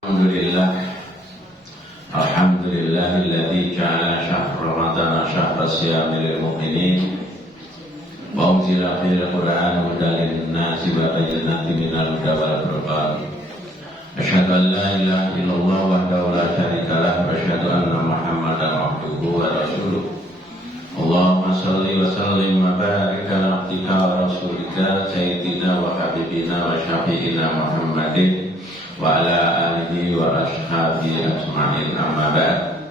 Alhamdulillahilladzi ja'ala syahr Ramadana syahra siyami lil mu'minin wa unzila fil Qur'an hudan lin-nasi wa bayyinatin minal huda wal furqan. Asyhadu an la ilaha illallah wahdahu la syarika lah wa asyhadu anna Muhammadan abduhu wa rasuluh. Allahumma shalli wa sallim wa barik ala abdika wa rasulika sayyidina wa habibina wa syafi'ina Muhammadin wa ala alihi wa ashabihi ajma'in, amma ba'd.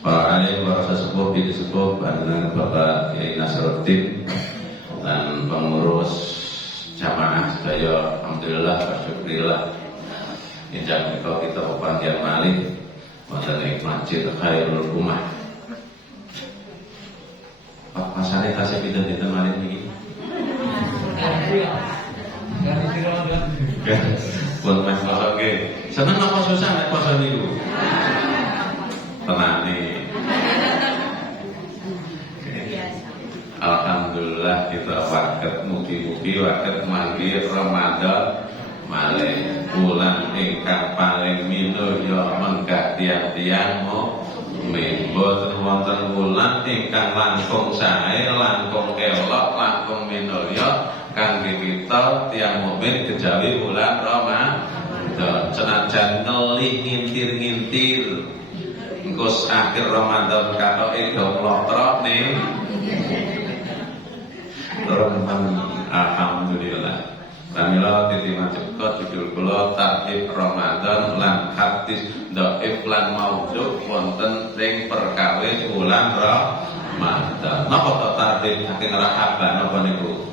Para alim, para sesepuh, bidik sepuh, panjenengan Bapak Kiai Nasruddin dan pengurus jamaah sedaya, alhamdulillah wa syukurillah. Injak menika kita pepanggihan malih wonten ing Masjid Khairul Ummah. Pak pasare tasih pinten-pinten malih niki? Pun meh poso nggih. Seneng apa susah nek poso niku? Tenane. Alhamdulillah kita waket mugi-mugi waket manggi Ramadan malih bulan ingkang paling minulya menggah tiyang-tiyang mukmin. Boten wonten bulan ingkang langkung sae, langkung elok, langkung minulya kangge kita tiyang mukmin kejawi bulan Ramadan. Senajan ngelih ngintir-ngintir engko akhir Ramadan katoke do mlotrok ning alhamdulillah. Pramila titi maceka judul kula tartib Ramadan lan hadis dhaif lan maudhu wonten ing perkawis bulan Ramadan. Napa to tartib saking rahaban napa niku?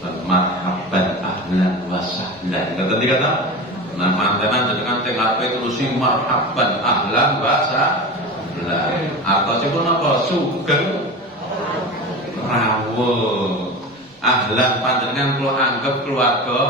Marhaban ahlan wa sahlan. Kata dikata nah mantenan jenengan teng arepe tulis marhaban ahlan wa sahlan. Artosipun apa? Sugeng rawuh. Ahlan panjenengan kula anggap keluarga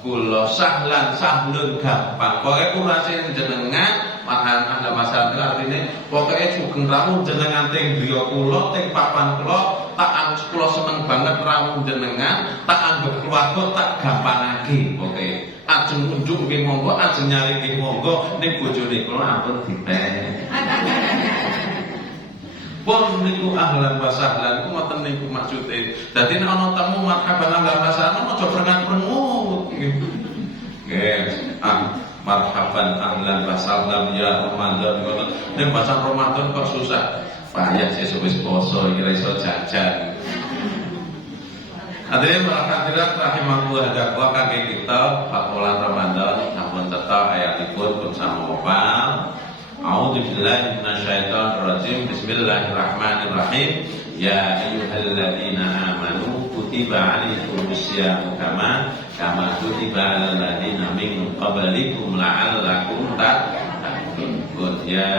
kula, sahlan sahlun gampang. Pokoke urase jenengan mahan anda masalah itu artine pokoke sugeng rawuh jenengan teng griya kula, teng papan kula, tak anggap kula seneng banget rawuh jenengan, tak anggap keluarga tak gampangake. Pokoke ajeng unjuk nggih monggo, ajeng nyari nggih monggo, ning bojone kula ampun dipek. Pun niku ahlan wa sahlan ku ngoten niku maksude. Dadi nek ana temu marhaban ahlan wa sahlan aja prengat-prengut nggih. Marhaban ahlan wa sahlan ya Ramadan ngoten. Nek basa Ramadan kok susah. Payah sesuk wis poso iki ra iso jajan. Hadirin hadirat rahimakumullah dakwa kangge kita bulan Ramadan sampun cetha ayatipun pun samopal. A'udzu billahi minasyaitonir rajim. Bismillahirrahmanirrahim. Ya ayyuhalladzina amanu kutiba 'alaikumusyamu kama kutiba 'alal ladzina min qablikum la'allakum tattaqun. Ya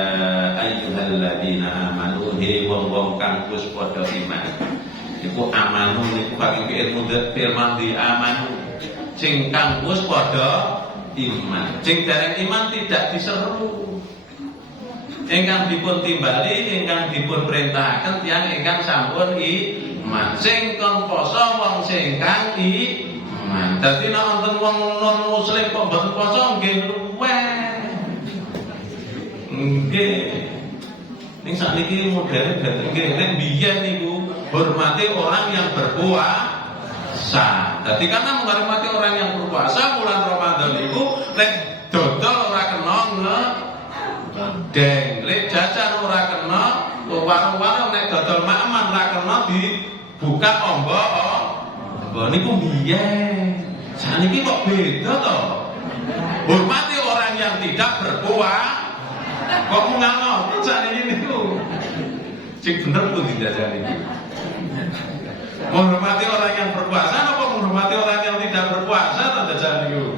ayyuhalladzina amanu he wong-wong kang wis padha iman. Iku amanu niku pakai ilmu firman di amanu. Sing kang wis padha iman. Sing dereng iman tidak diseru. Ingkang dipun timbali, ingkang dipun perintahaken tiyang ingkang sampun iman. Sing kon poso wong sing kang iman. Dadi nek wonten wong non muslim kok mboten poso nggih luweh. Nggih. Ning sakniki modele dadi nggih nek biyen niku hormati orang yang berpuasa. Dadi karena menghormati orang yang berpuasa bulan Ramadan niku nek dodol ora kena deng, lek jajan ora kena, warung-warung nek dodol makman ora kena dibuka ombo. Niku biyen. Saniki kok beda to? Hormati orang yang tidak berpuasa. Kok ngono saniki niku. Sing bener kudu dijajani. Menghormati orang yang berpuasa apa menghormati orang yang tidak berpuasa to jajan niku?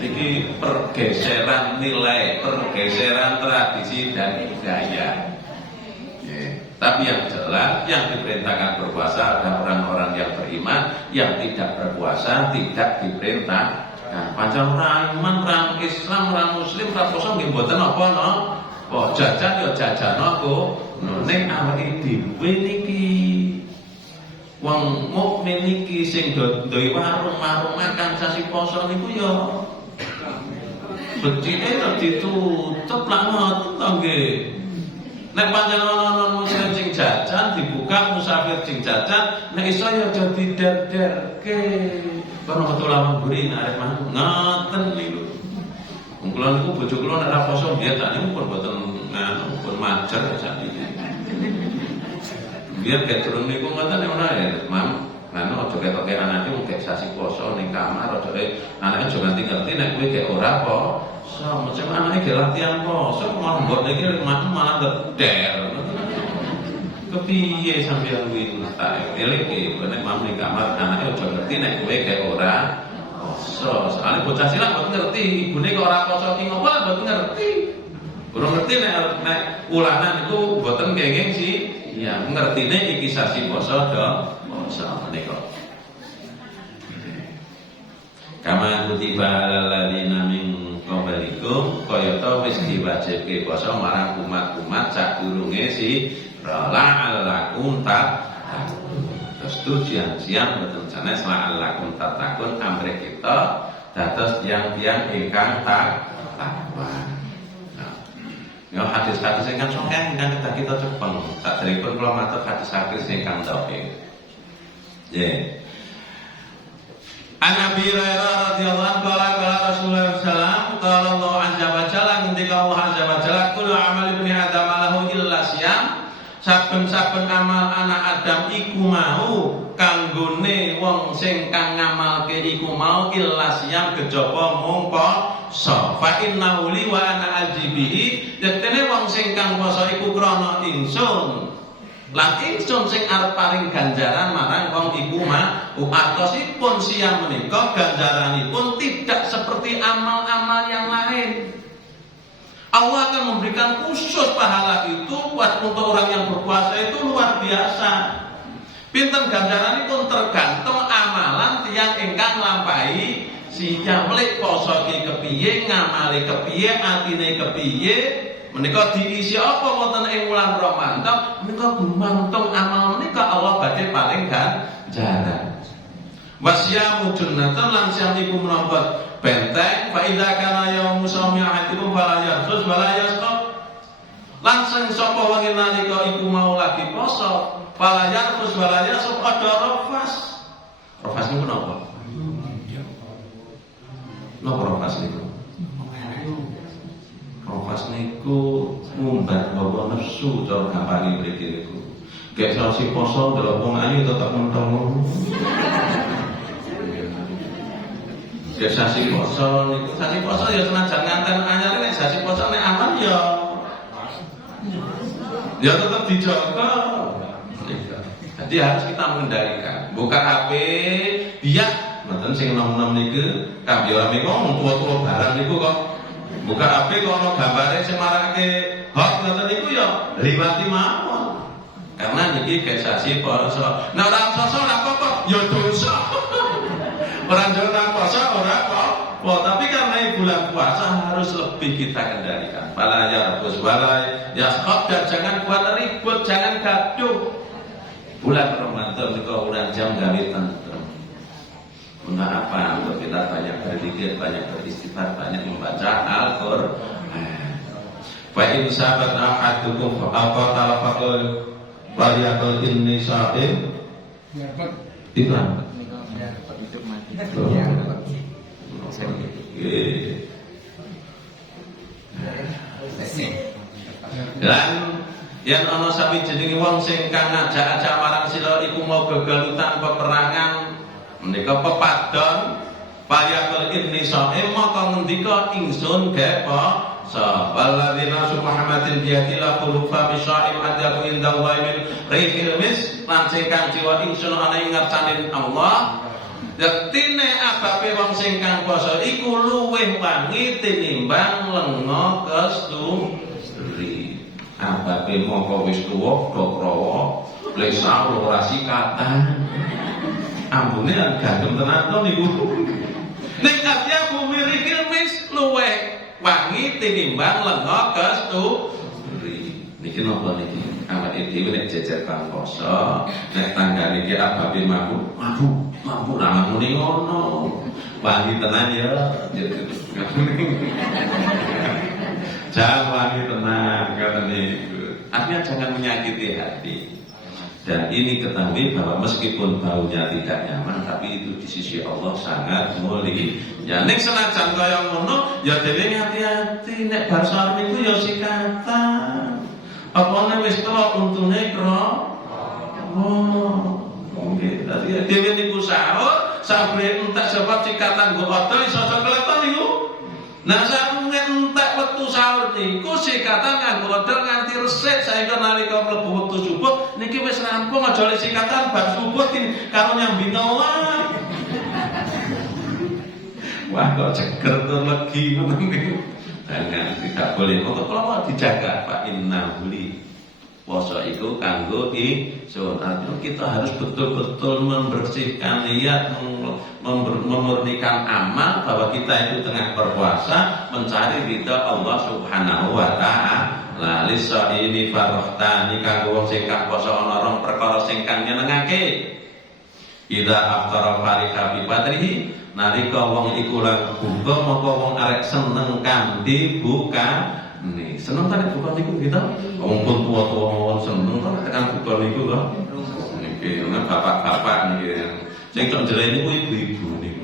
Ini pergeseran nilai, pergeseran tradisi dan budaya. Tapi yang jelas, yang diperintahkan berpuasa adalah orang-orang yang beriman, yang tidak berpuasa tidak diperintahkan. Pancen orang iman, orang Islam, orang Muslim, orang Muslim nggih mboten apa no. Kok jajan ya jajan kok. Ning awake dhewe niki Wong mukmin iki sing duwe warung makan sasi poso niku ya becike ditutup lah ngoten to nggih. Nek pancen ana muslim sing jajan dibuka, musafir sing jajan, nek iso ya aja dider-derke. Kono ketulaman buri arep mangan ngoten niku. Wong kula niku bojo kula nek ra poso biyen tak niku pun boten pun majer sakniki. Biar kayak turun niku ngoten ora ya, Mam. Lan aja ketoke anake mung gek sasi poso ning kamar, aja anake aja nganti ngerti nek kowe gek ora poso. Macam anake gek latihan poso, malah mbok niki malah geder. Kepiye sampeyan kuwi tak eleke nek mam ning kamar anake aja ngerti nek kowe gek ora poso. Soale bocah cilik mboten ngerti, ibune kok ora poso ki ngopo lah mboten ngerti. Kurang ngerti nek ulanan iku mboten kenging sih. Ya, ngertine iki sasi poso do poso menika. Kama kutiba alal ladzina min qablikum kaya ta wis diwajibke poso marang umat-umat sadurunge la'allakum tattaqun. Terus tujuan boten sanes la'allakum tattaqun amre kita dados tiyang-tiyang ingkang takwa. Ya hadis-hadis ingkang sahih ingkang kita cepeng. Saderengipun kula matur hadis-hadis ingkang sahih. Nggih. An Abi Hurairah radhiyallahu anhu qala Rasulullah sallallahu alaihi wasallam qala Allah azza wa jalla ngendika Allah azza wa jalla kullu amal ibni adam lahu illa siyam. Saben-saben amal anak Adam iku mau kanggone wong sing kang ngamalke iku mau illa siyam kejaba mung poso. Fa innahu li wa ana ajibihi. Yektene wong sing kang poso iku krana ingsun. Lan ingsun sing arep paring ganjaran marang wong iku mah artosipun siyam menika ganjaranipun tidak seperti amal-amal yang lain. Allah akan memberikan khusus pahala itu buat untuk orang yang berpuasa itu luar biasa. Pinten ganjaranipun tergantung amalan tiyang ingkang lampahi siyam lek poso ki kepiye, ngamali kepiye, atine kepiye, menika diisi apa wonten ing wulan Ramadan, menika gumantung amal menika Allah badhe paling ganjaran. Wasyamu junnatan lan siyam iku menapa benteng fa idza kana yaumu shaumi ahadikum fala yarfus wala yasqab. Lan sing sapa wengi nalika iku mau lagi poso fala yarfus wala yasqab ada rafas. Rafas niku napa? Napa rafas niku? Rafas niku ngumbat bawa nafsu cara gampang mriki niku. Gek sasi poso delok wong ayu tetep mentong. Ya sasi poso niku sasi poso ya senajan nganten anyar nek sasi poso nek aman ya tetap dijaga. Jadi harus kita mengendalikan. Buka HP biak mboten sing nom-nom niku kabeh rame ngomong tua-tua barang niku kok. Buka HP kok ono gambare sing marake hot ngoten niku ya liwati mawon. Karena niki gek sasi poso. Nek ora poso ora apa-apa ya dosa. Orang jangan puasa orang apa, tapi karena bulan puasa harus lebih kita kendalikan. Fala yarfus wala yasqab, dan jangan buat ribut, jangan gaduh. Bulan Ramadan juga bulan jam gawe tentrem. Untuk apa? Untuk kita banyak berzikir, banyak beristighfar, banyak membaca Al-Qur'an. Fa in sabat ahadukum apa talafaqul waliyaqul inni sha'im. Ikram. Dan yang ana sawijining wong sing kang ngajak-ajak marang sira iku mau gegalutan peperangan menika pepadon payakul inni sha'im maka ngendika ingsun gepo sa walladzina Muhammadin biyadillah qulufa bisya'im adaku indallahi min rihil mis lan sing kang jiwa ingsun ana ing ngarsaning Allah. Dektine abape wong sing kang poso iku luwih wangi tinimbang lenga kesturi. Abape moko wis tuwa dokrawa, lesa ora sikatan. Ambune gandeng tenan to niku. Nek katya bumi rikil wis luwih wangi tinimbang lenga kesturi. Niki napa niki? awak dhewe nek jejer kang poso, nek tanggane iki ababe mampu ra muni ngono. Wangi tenan ya. Jangan wangi tenang kata niku. Artinya jangan menyakiti hati. Dan ini ketahui bahwa meskipun baunya tidak nyaman, tapi itu di sisi Allah sangat mulia. Ya nek senajan kaya ngono, ya dhewe hati-hati nek bar sarep iku ya sikatan. Apane wis tuwa untune kro. Oh, nggih. Dadi dhewe niku sahur, sabre entek sebab sikatan nggo odol iso kelihatan niku. Nah sampun entek wektu sahur niku sikatan nganggo odol nganti resik saengga nalika mlebu wektu subuh niki wis rampung aja le sikatan bar subuh karo nyambi wae. Wah kok ceger tur legi ngono niku. Jangan, tidak boleh. Untuk kalau dijaga Pak Innahuli poso itu kanggo ingsun. Artinya kita harus betul-betul membersihkan niat, memurnikan amal bahwa kita itu tengah berpuasa mencari ridha Allah Subhanahu wa taala. Lisa ini farohtani kanggo wong sing poso ana rong perkara sing kang nyenengake. Idza aftara farika bi badrihi nalika wong iku lan buka maka wong arek seneng kanthi buka. Nih, seneng kan buka niku kita. Wong pun tua-tua seneng kan tekan buka niku kok. Niki ana bapak-bapak niki. Sing kok jelek niku ibu-ibu niku.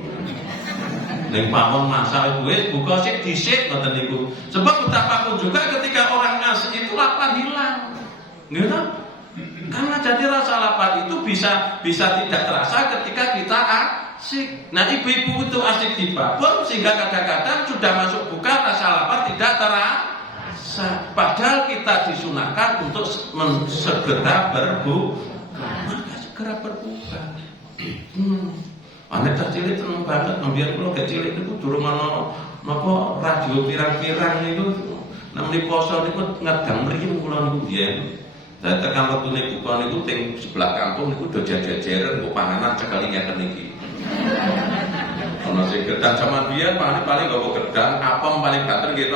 Ning pamon masak wis buka sik dhisik ngoten niku. Sebab betapapun juga ketika orang ngasih itu lapar hilang. Nggih ta? Karena jadi rasa lapar itu bisa tidak terasa ketika kita asik. Nah ibu-ibu itu asik di babon sehingga kadang-kadang sudah masuk buka rasa lapar tidak terasa. Padahal kita disunahkan untuk segera berbuka. Maka segera berbuka. Anak kecil itu seneng banget. Biar kalau kecil itu durung ana napa radio pirang-pirang itu. Namanya poso niku ngedang mriki kula niku biyen. Saya tekan waktu nih buka niku ting sebelah kampung niku do jajar-jajar kok panganan cekali ngeten iki. Ono sing gedang zaman biyen paling nggawa gedang apem paling banter gitu.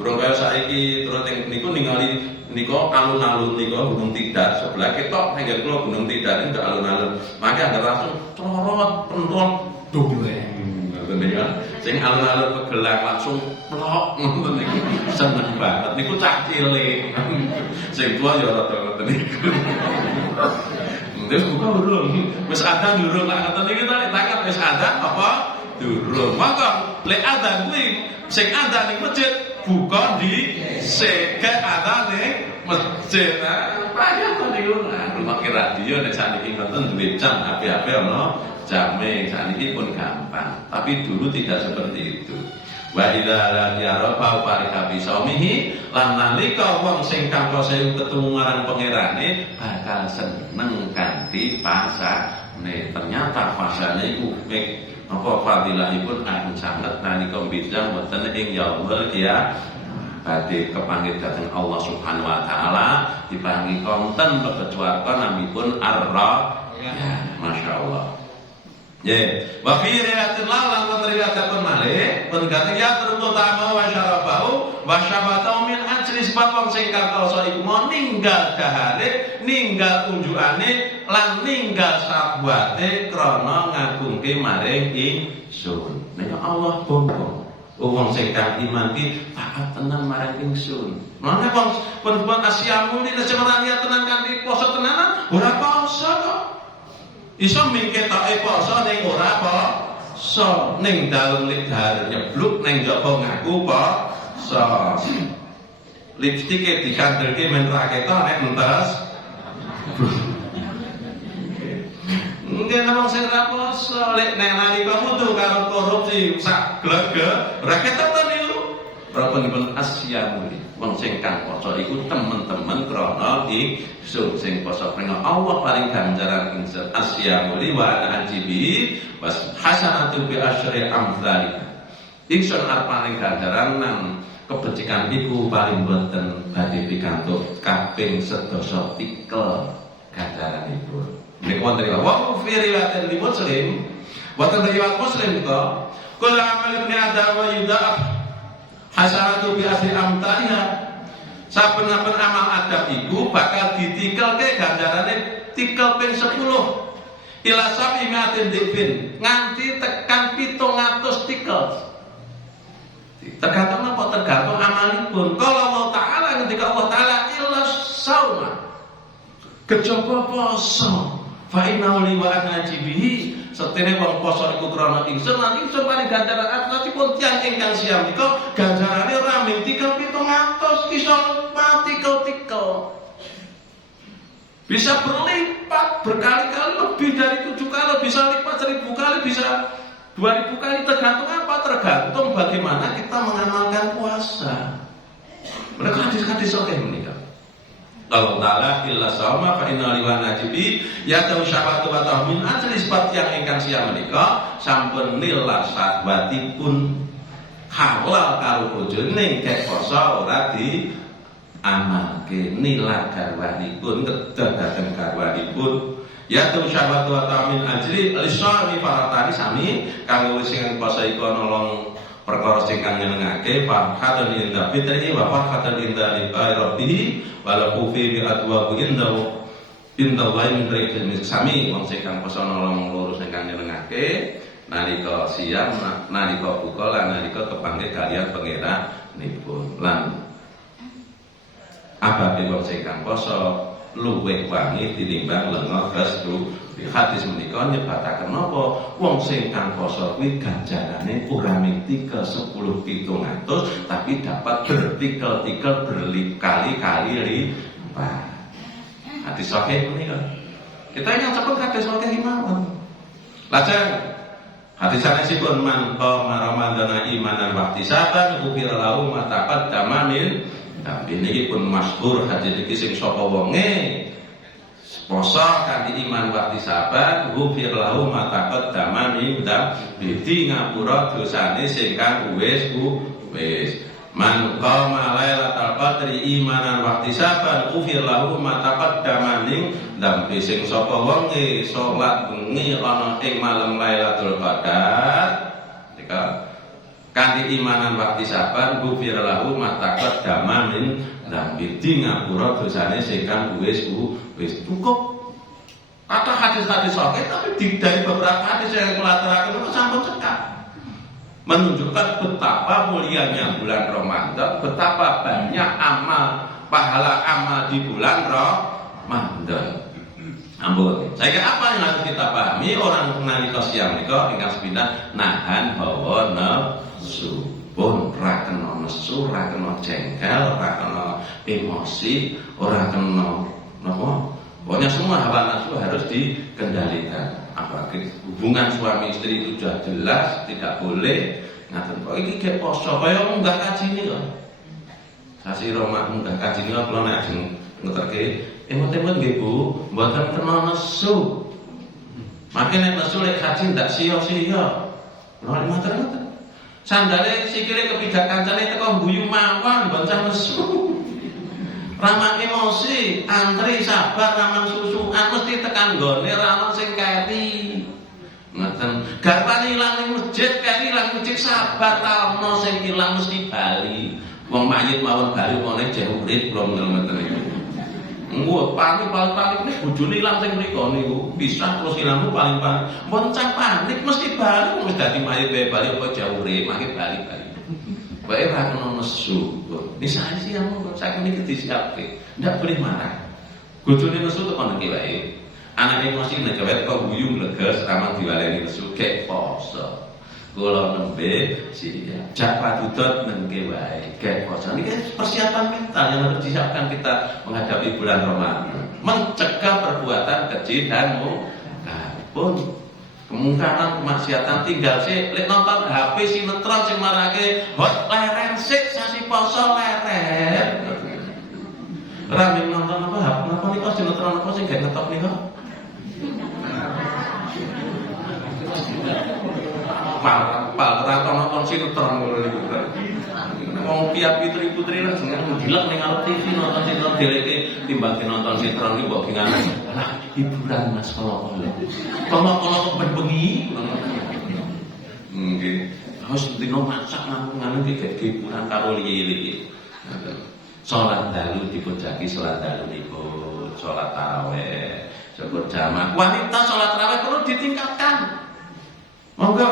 Burung kaya saiki terus ting niku ningali niku alun-alun niku Gunung Tidar sebelah ketok nggih kula Gunung Tidar niku alun-alun. Maka anggere langsung trorot pentol dobleng. Ngoten ya. Sing alun-alun pegelang langsung plok ngoten niku. Seneng banget niku cah cilik. Sing tua ya rada ngoten niku. Terus buka durung. Wis ada durung lak ngoten niku tak takat wis ada apa? Durung. Maka lek ada kuwi sing ada ning masjid buka di sega ada ning masjid. Payah to niku. Rumah radio nek saniki ngoten duwe jam HP-HP ono jame saniki pun gampang. Tapi dulu tidak seperti itu. Wa idza lam yara fa farika bi saumihi lan nalika wong sing kanggo sewu ketemu marang pangerane bakal seneng kanthi pasane. Ternyata pasane iku apa fadilahipun agung sanget nalika bidang wonten ing yaumul qiyamah. Badhe kepanggih dhateng Allah Subhanahu wa taala diparingi konten bebejuarka namipun ar-ra. Masyaallah. Ya, wa fi riwayatin lan riwayatipun malih penggate ya terutama wa syarabahu wa syabatahu min ajri sebab wong sing kartoso iku mau ninggal dahare, ninggal unjukane lan ninggal sabuate krana ngagungke maring ingsun. Nek Allah bombong wong sing kang iman ki taat tenan marang ingsun. Mane wong perempuan asyamu iki nek ora niat tenan kanthi poso tenanan ora poso kok. Iso mingketoke poso ning ora poso, ning dalem lidhar nyebluk ning njaba ngaku poso. Lipstike dikandelke men ra ketok nek entes. Nggih nang sing ra poso, lek nek nalika mutu karo korupsi sak glege, ra ketok to niku. Prapunipun asyamuli, wong sing kang poso iku temen-temen krana ingsun sing poso pring Allah paling ganjaran ingsun asyamuli wa ajibi was hasanatu bi asyri amdzalik. Ingsun arep paling ganjaran nang kebajikan iku paling boten badhe pikantuk kaping 11 tikel ganjaranipun. Nek wonten wa fi riwayatin Muslim, wonten riwayat Muslim kok kula amal ibn Adam wa yudha'af hasanatu bi asri amtariha. Saben-saben amal adab iku bakal ditikelke ganjarane tikel ping 10. Ila sabi miatin dikfin nganti tekan 700 tikel. Tergantung apa? Tergantung amalipun. Kalau Allah Ta'ala ketika Allah Ta'ala illa sauma kejaba poso fa inna li wa ana jibihi setene wong poso iku krana ingsun lan ingsun paling ganjaran atlasipun tiyang ingkang siam nika ganjarane rame tikel 700 iso mati tikel bisa berlipat berkali-kali lebih dari 7 kali bisa lipat 1000 kali bisa 2000 kali tergantung apa? Tergantung bagaimana kita mengamalkan puasa. Mereka hadis-hadis oke menikah. Allah Ta'ala illa sawma fa inna liwa najibi ya tau syabatu wa tahmin ajli sepat yang ingkang siang menikah sampun nila syahwatipun halal karo bojone kek poso ora di amalke nila garwanipun kedah dateng garwanipun ya tau syahwatu wa tahmin ajli lisani faratani sami kanggo sing poso iku nolong perkara sing kang nyenengake farhatan inda fitri wa farhatan inda liqa'i rabbih wa la kufi bi atwa inda wa min raikin sami wong sing kang poso nolong loro sing kang nyenengake nalika siang nalika buka lan nalika kepanggih kaliyan pangeranipun lan ababe wong sing kang poso luwih wangi tinimbang lenga restu. Hadis menika nyebataken napa wong sing kang poso kuwi ganjarane ora miti ke 10.700 tapi dapat bertikel-tikel berkali-kali lipat. Hadis sahih menika. Kita yang cepet hadis sahih mawon. Lajeng hadis sanesipun man qama ramadhana imanan wa ihtisaban ghufira lahu ma taqaddama min tapi niki pun masyhur hadis iki sing sapa wonge poso kanthi iman wa ihtisaban ghufir lahu ma taqaddama min dhambi ngapura dosane sing kang wis man qama lailatul qadri imanan wa ihtisaban ghufir lahu ma taqaddama min dhambi sing sapa wonge salat bengi ana ing malam lailatul qadar kanthi imanan wa ihtisaban ghufir lahu ma taqaddama min dhambi ngapura dosane sing kang wis cukup. Kata hadis-hadis sahih tapi dari beberapa hadis yang melatarakan itu sampun cekap menunjukkan betapa mulianya bulan Ramadan, betapa banyak amal pahala amal di bulan Ramadan. Ampun. Saya kira apa yang harus kita pahami orang nalika siang nika ingkang sepindah nahan hawa nafsu. Pun ora kena nesu, ora kena jengkel, ora kena emosi, ora kena napa? Pokoknya semua hawa nafsu harus dikendalikan. Apalagi hubungan suami istri itu sudah jelas tidak boleh ngaten kok iki gek poso kaya munggah kaji nika. Sasi Ramadan munggah kaji nika kula nek ajeng ngeterke emot-emot nggih Bu, mboten kena nesu. Makin nek nesu lek kaji ndak sia-sia. Ora mater-mater. Sandale sikile kepidak kancane teko guyu mawon mboten nesu. Ramah emosi, antri sabar, ramah susuan mesti tekan gone ramah sing keri. Ngoten. Garwane ilang ning masjid, keri ilang masjid sabar ta ono sing ilang mesti bali. Wong mayit mawon bali kene jeh urip kula ngoten niku. Engko panik nek bojone ilang sing mriko niku pisah terus ilang paling-paling. Mbon cah panik mesti bali wis dadi mayit bae bali kok jeh urip, mangke bali-bali. Wae ra kena nesu. Misalnya sih kamu saya ini disiapke, ndak boleh marah. Bojone nesu kok ana ki wae. Anake mesti nek wae kok guyu gleges ramah diwaleni nesu kek poso. Kula nembe siap. Jak padudot nengke wae kek poso. Niki persiapan mental yang harus disiapkan kita menghadapi bulan Ramadan. Mencegah perbuatan keji dan mungkar. Pun kemungkaran kemaksiatan tinggal sih lek nonton HP sinetron sing marake hot leren sik sasi poso leren. Rame nonton apa nika sinetron apa sing gak ngetop nika? Pal nonton sinetron ngono niku. Wong piyak putri-putri lah jeneng dilek ning arep TV nonton sinetron deleke timbang nonton sinetron iki mbok ngene. Lah hiburan Mas kalau bengi nggih harus dino masak nang iki hiburan karo liye-liye. Sholat dalu dipujaki sholat dalu niku sholat tarawih syukur jamaah. Wanita sholat tarawih perlu ditingkatkan. Monggo.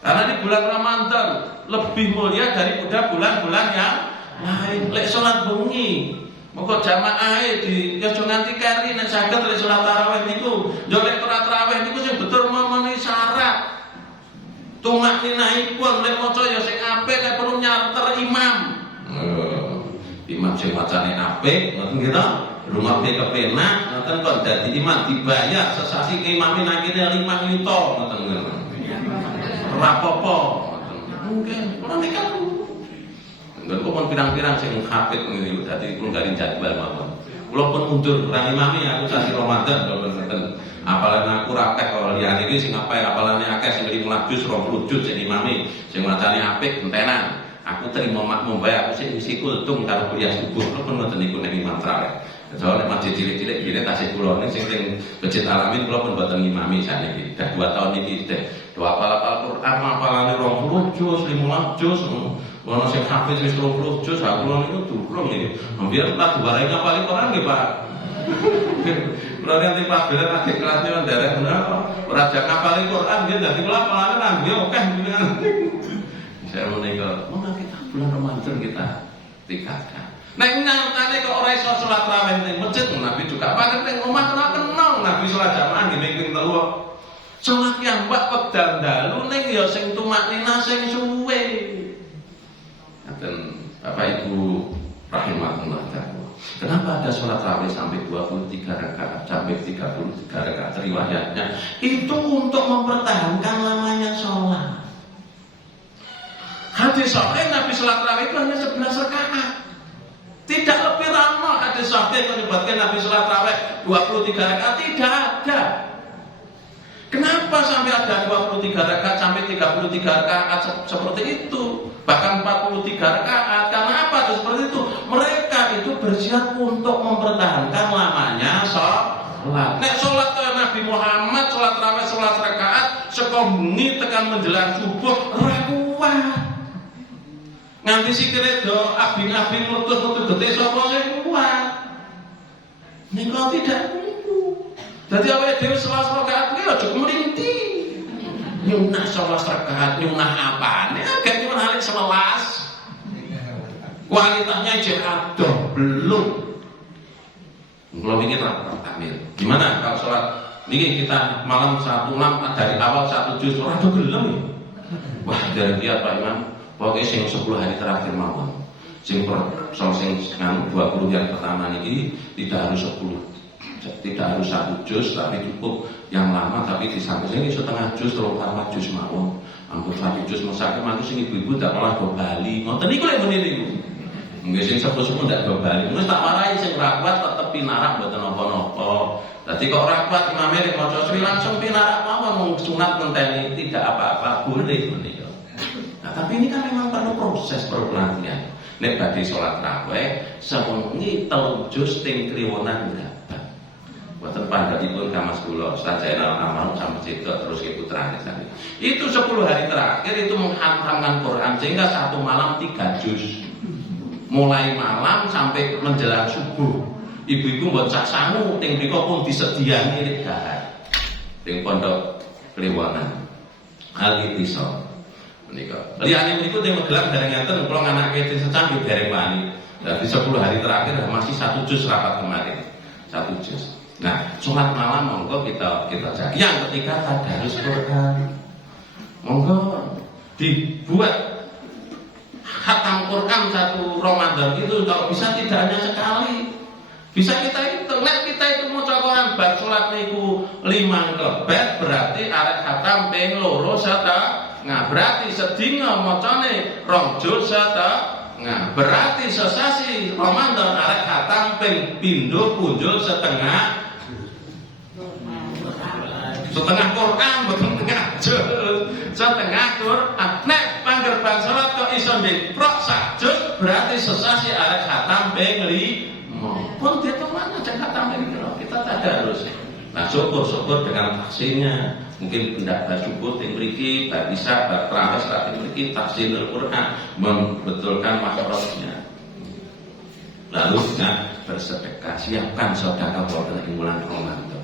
Karena di bulan Ramadan lebih mulia daripada bulan-bulan yang lain. Lek sholat bengi, monggo jamaah di aja nganti keri nek saged lek sholat tarawih niku. Yo lek sholat tarawih niku sing betul memenuhi syarat. Tumak ninaipun lek maca ya sing apik lek perlu nyanter imam. Imam sing macane apik, ngoten nggih. Rumah kepenak, ngoten kok dadi imam dibayar sesasi imame nang kene 5 juta, ngoten ngoten. Ora apa-apa, ngoten. Mungkin ora nikah. Nggon kok pirang-pirang sing hafid ngene dadi kula garing jadwal mawon. Kula pun mundur kurang imami aku sasi Ramadan kok ngoten. Apalan aku ra akeh kok liyane iki sing apik apalane akeh sing 15 juz 20 juz sing imami sing macane apik entenan. Aku terima makmum bae aku sing isi kultum karo kuliah subuh pun ngoten niku nek imam tarawih. Soale nek masjid cilik-cilik dene tasih kula ning sing Masjid Alamin kula pun boten ngimami saniki. Dah 2 tahun iki teh. Doa hafal Quran hafalane 20 juz, 15 juz. Ono sing hafiz wis 20 juz, aku kula niku durung iki. Hampir tak duwarai ngapal Quran nggih, Pak. Kula nanti pas bela adik kelasnya nderek menawa ora jak ngapal Quran nggih dadi kula hafalane nang nggih akeh jenengan. Saya menika, monggo kita bulan Ramadan kita tingkatkan. Nek nyatane kok ora iso salat tarawih ning masjid, Nabi juga paling ning omah ora kenal Nabi salat jamaah nggih ping 3. Salat yang mbak wekdal dalu ning ya sing tumaknina sing suwe. Ngaten Bapak Ibu rahimakumullah taala. Kenapa ada salat tarawih sampai 23 rakaat, sampai 33 rakaat riwayatnya? Itu untuk mempertahankan lamanya salat. Hadis sahih Nabi salat tarawih itu hanya 11 rakaat. Tidak lebih lama hadis sahih menyebutkan Nabi salat tarawih 23 rakaat tidak ada. Kenapa sampai ada 23 rakaat sampai 33 rakaat seperti itu? Bahkan 43 rakaat. Karena apa itu seperti itu? Mereka itu bersiap untuk mempertahankan lamanya salat. Nek salat Nabi Muhammad salat tarawih 11 rakaat sekombengi tekan menjelang subuh ora kuat. Nganti sikile do abing-abing metu-metu gede sapa sing kuat. Niku tidak niku. Dadi awake dhewe 11 rakaat iki aja mlinti. Nyunah 11 rakaat, nyunah apane? Agak nyunah 11. Kualitasnya jek adoh belum. Kalau ingin takmir. Gimana kalau sholat niki kita malam 1 malam dari awal 1 juz ora do gelem. Wah, dari dia Pak Imam pokoknya sing 10 hari terakhir mawon. Sing 20 yang pertama ini tidak harus 10. Tidak harus 1 juz tapi cukup yang lama tapi di samping ini setengah juz atau 4 juz mawon. Ampun 1 juz masakan mantu sing ibu-ibu tak malah go bali. Ngoten niku lek ngene niku. Nggih sing sepuh-sepuh ndak go bali. Wis tak marahi sing ra kuat tetep pinarak mboten napa-napa. Dadi kok ora kuat imame nek maca Sri langsung pinarak mawon mung sunat ngenteni tidak apa-apa boleh menika. Nah, tapi ini kan memang perlu proses pelatihan. Nek badhe salat tarawih sewengi 3 juz ting kriwonan berapa? Mboten pandhatipun Kamas kula Ustaz Zainal Amal sampai cedok terus ke putrane tadi. Itu 10 hari terakhir itu menghantamkan Quran sehingga 1 malam 3 juz. Mulai malam sampai menjelang subuh. Ibu-ibu mbok sak sangu ting mriku pun disediani redahan. Ting pondok Kliwangan. Al-Ittisal. Menika. Liyane niku teng Magelang dereng ngenten kula nganake desa Canggu dereng wani. Dadi 10 hari terakhir masih 1 juz rapat kemarin. 1 juz. Nah, sholat malam monggo kita jaga. Yang ketiga tadarus Quran. Monggo dibuat khatam Quran 1 Ramadan itu kalau bisa tidak hanya sekali. Bisa kita hitung, nek kita itu maca Quran bar salat niku 5 klebet berarti arek khatam ping 2 setengah. Berarti sedina macane 2 juz setengah. Berarti sesasi Ramadan arek khatam ping pindho punjul setengah Quran boten setengah juz. Setengah Quran. Nek panggerban salat kok iso ndeprok 1 juz berarti sesasi arek khatam ping 5. Pun dihitung mana jangan khatam ping 5. Kita tadarus. Nah, syukur dengan tahsinnya. Mungkin tidak bersyukur yang mriki, tak bisa berterawih saat mriki tahsinul Quran membetulkan makhrajnya. Lalu dengan bersedekah, siapkan sedekah wonten ing bulan Ramadan.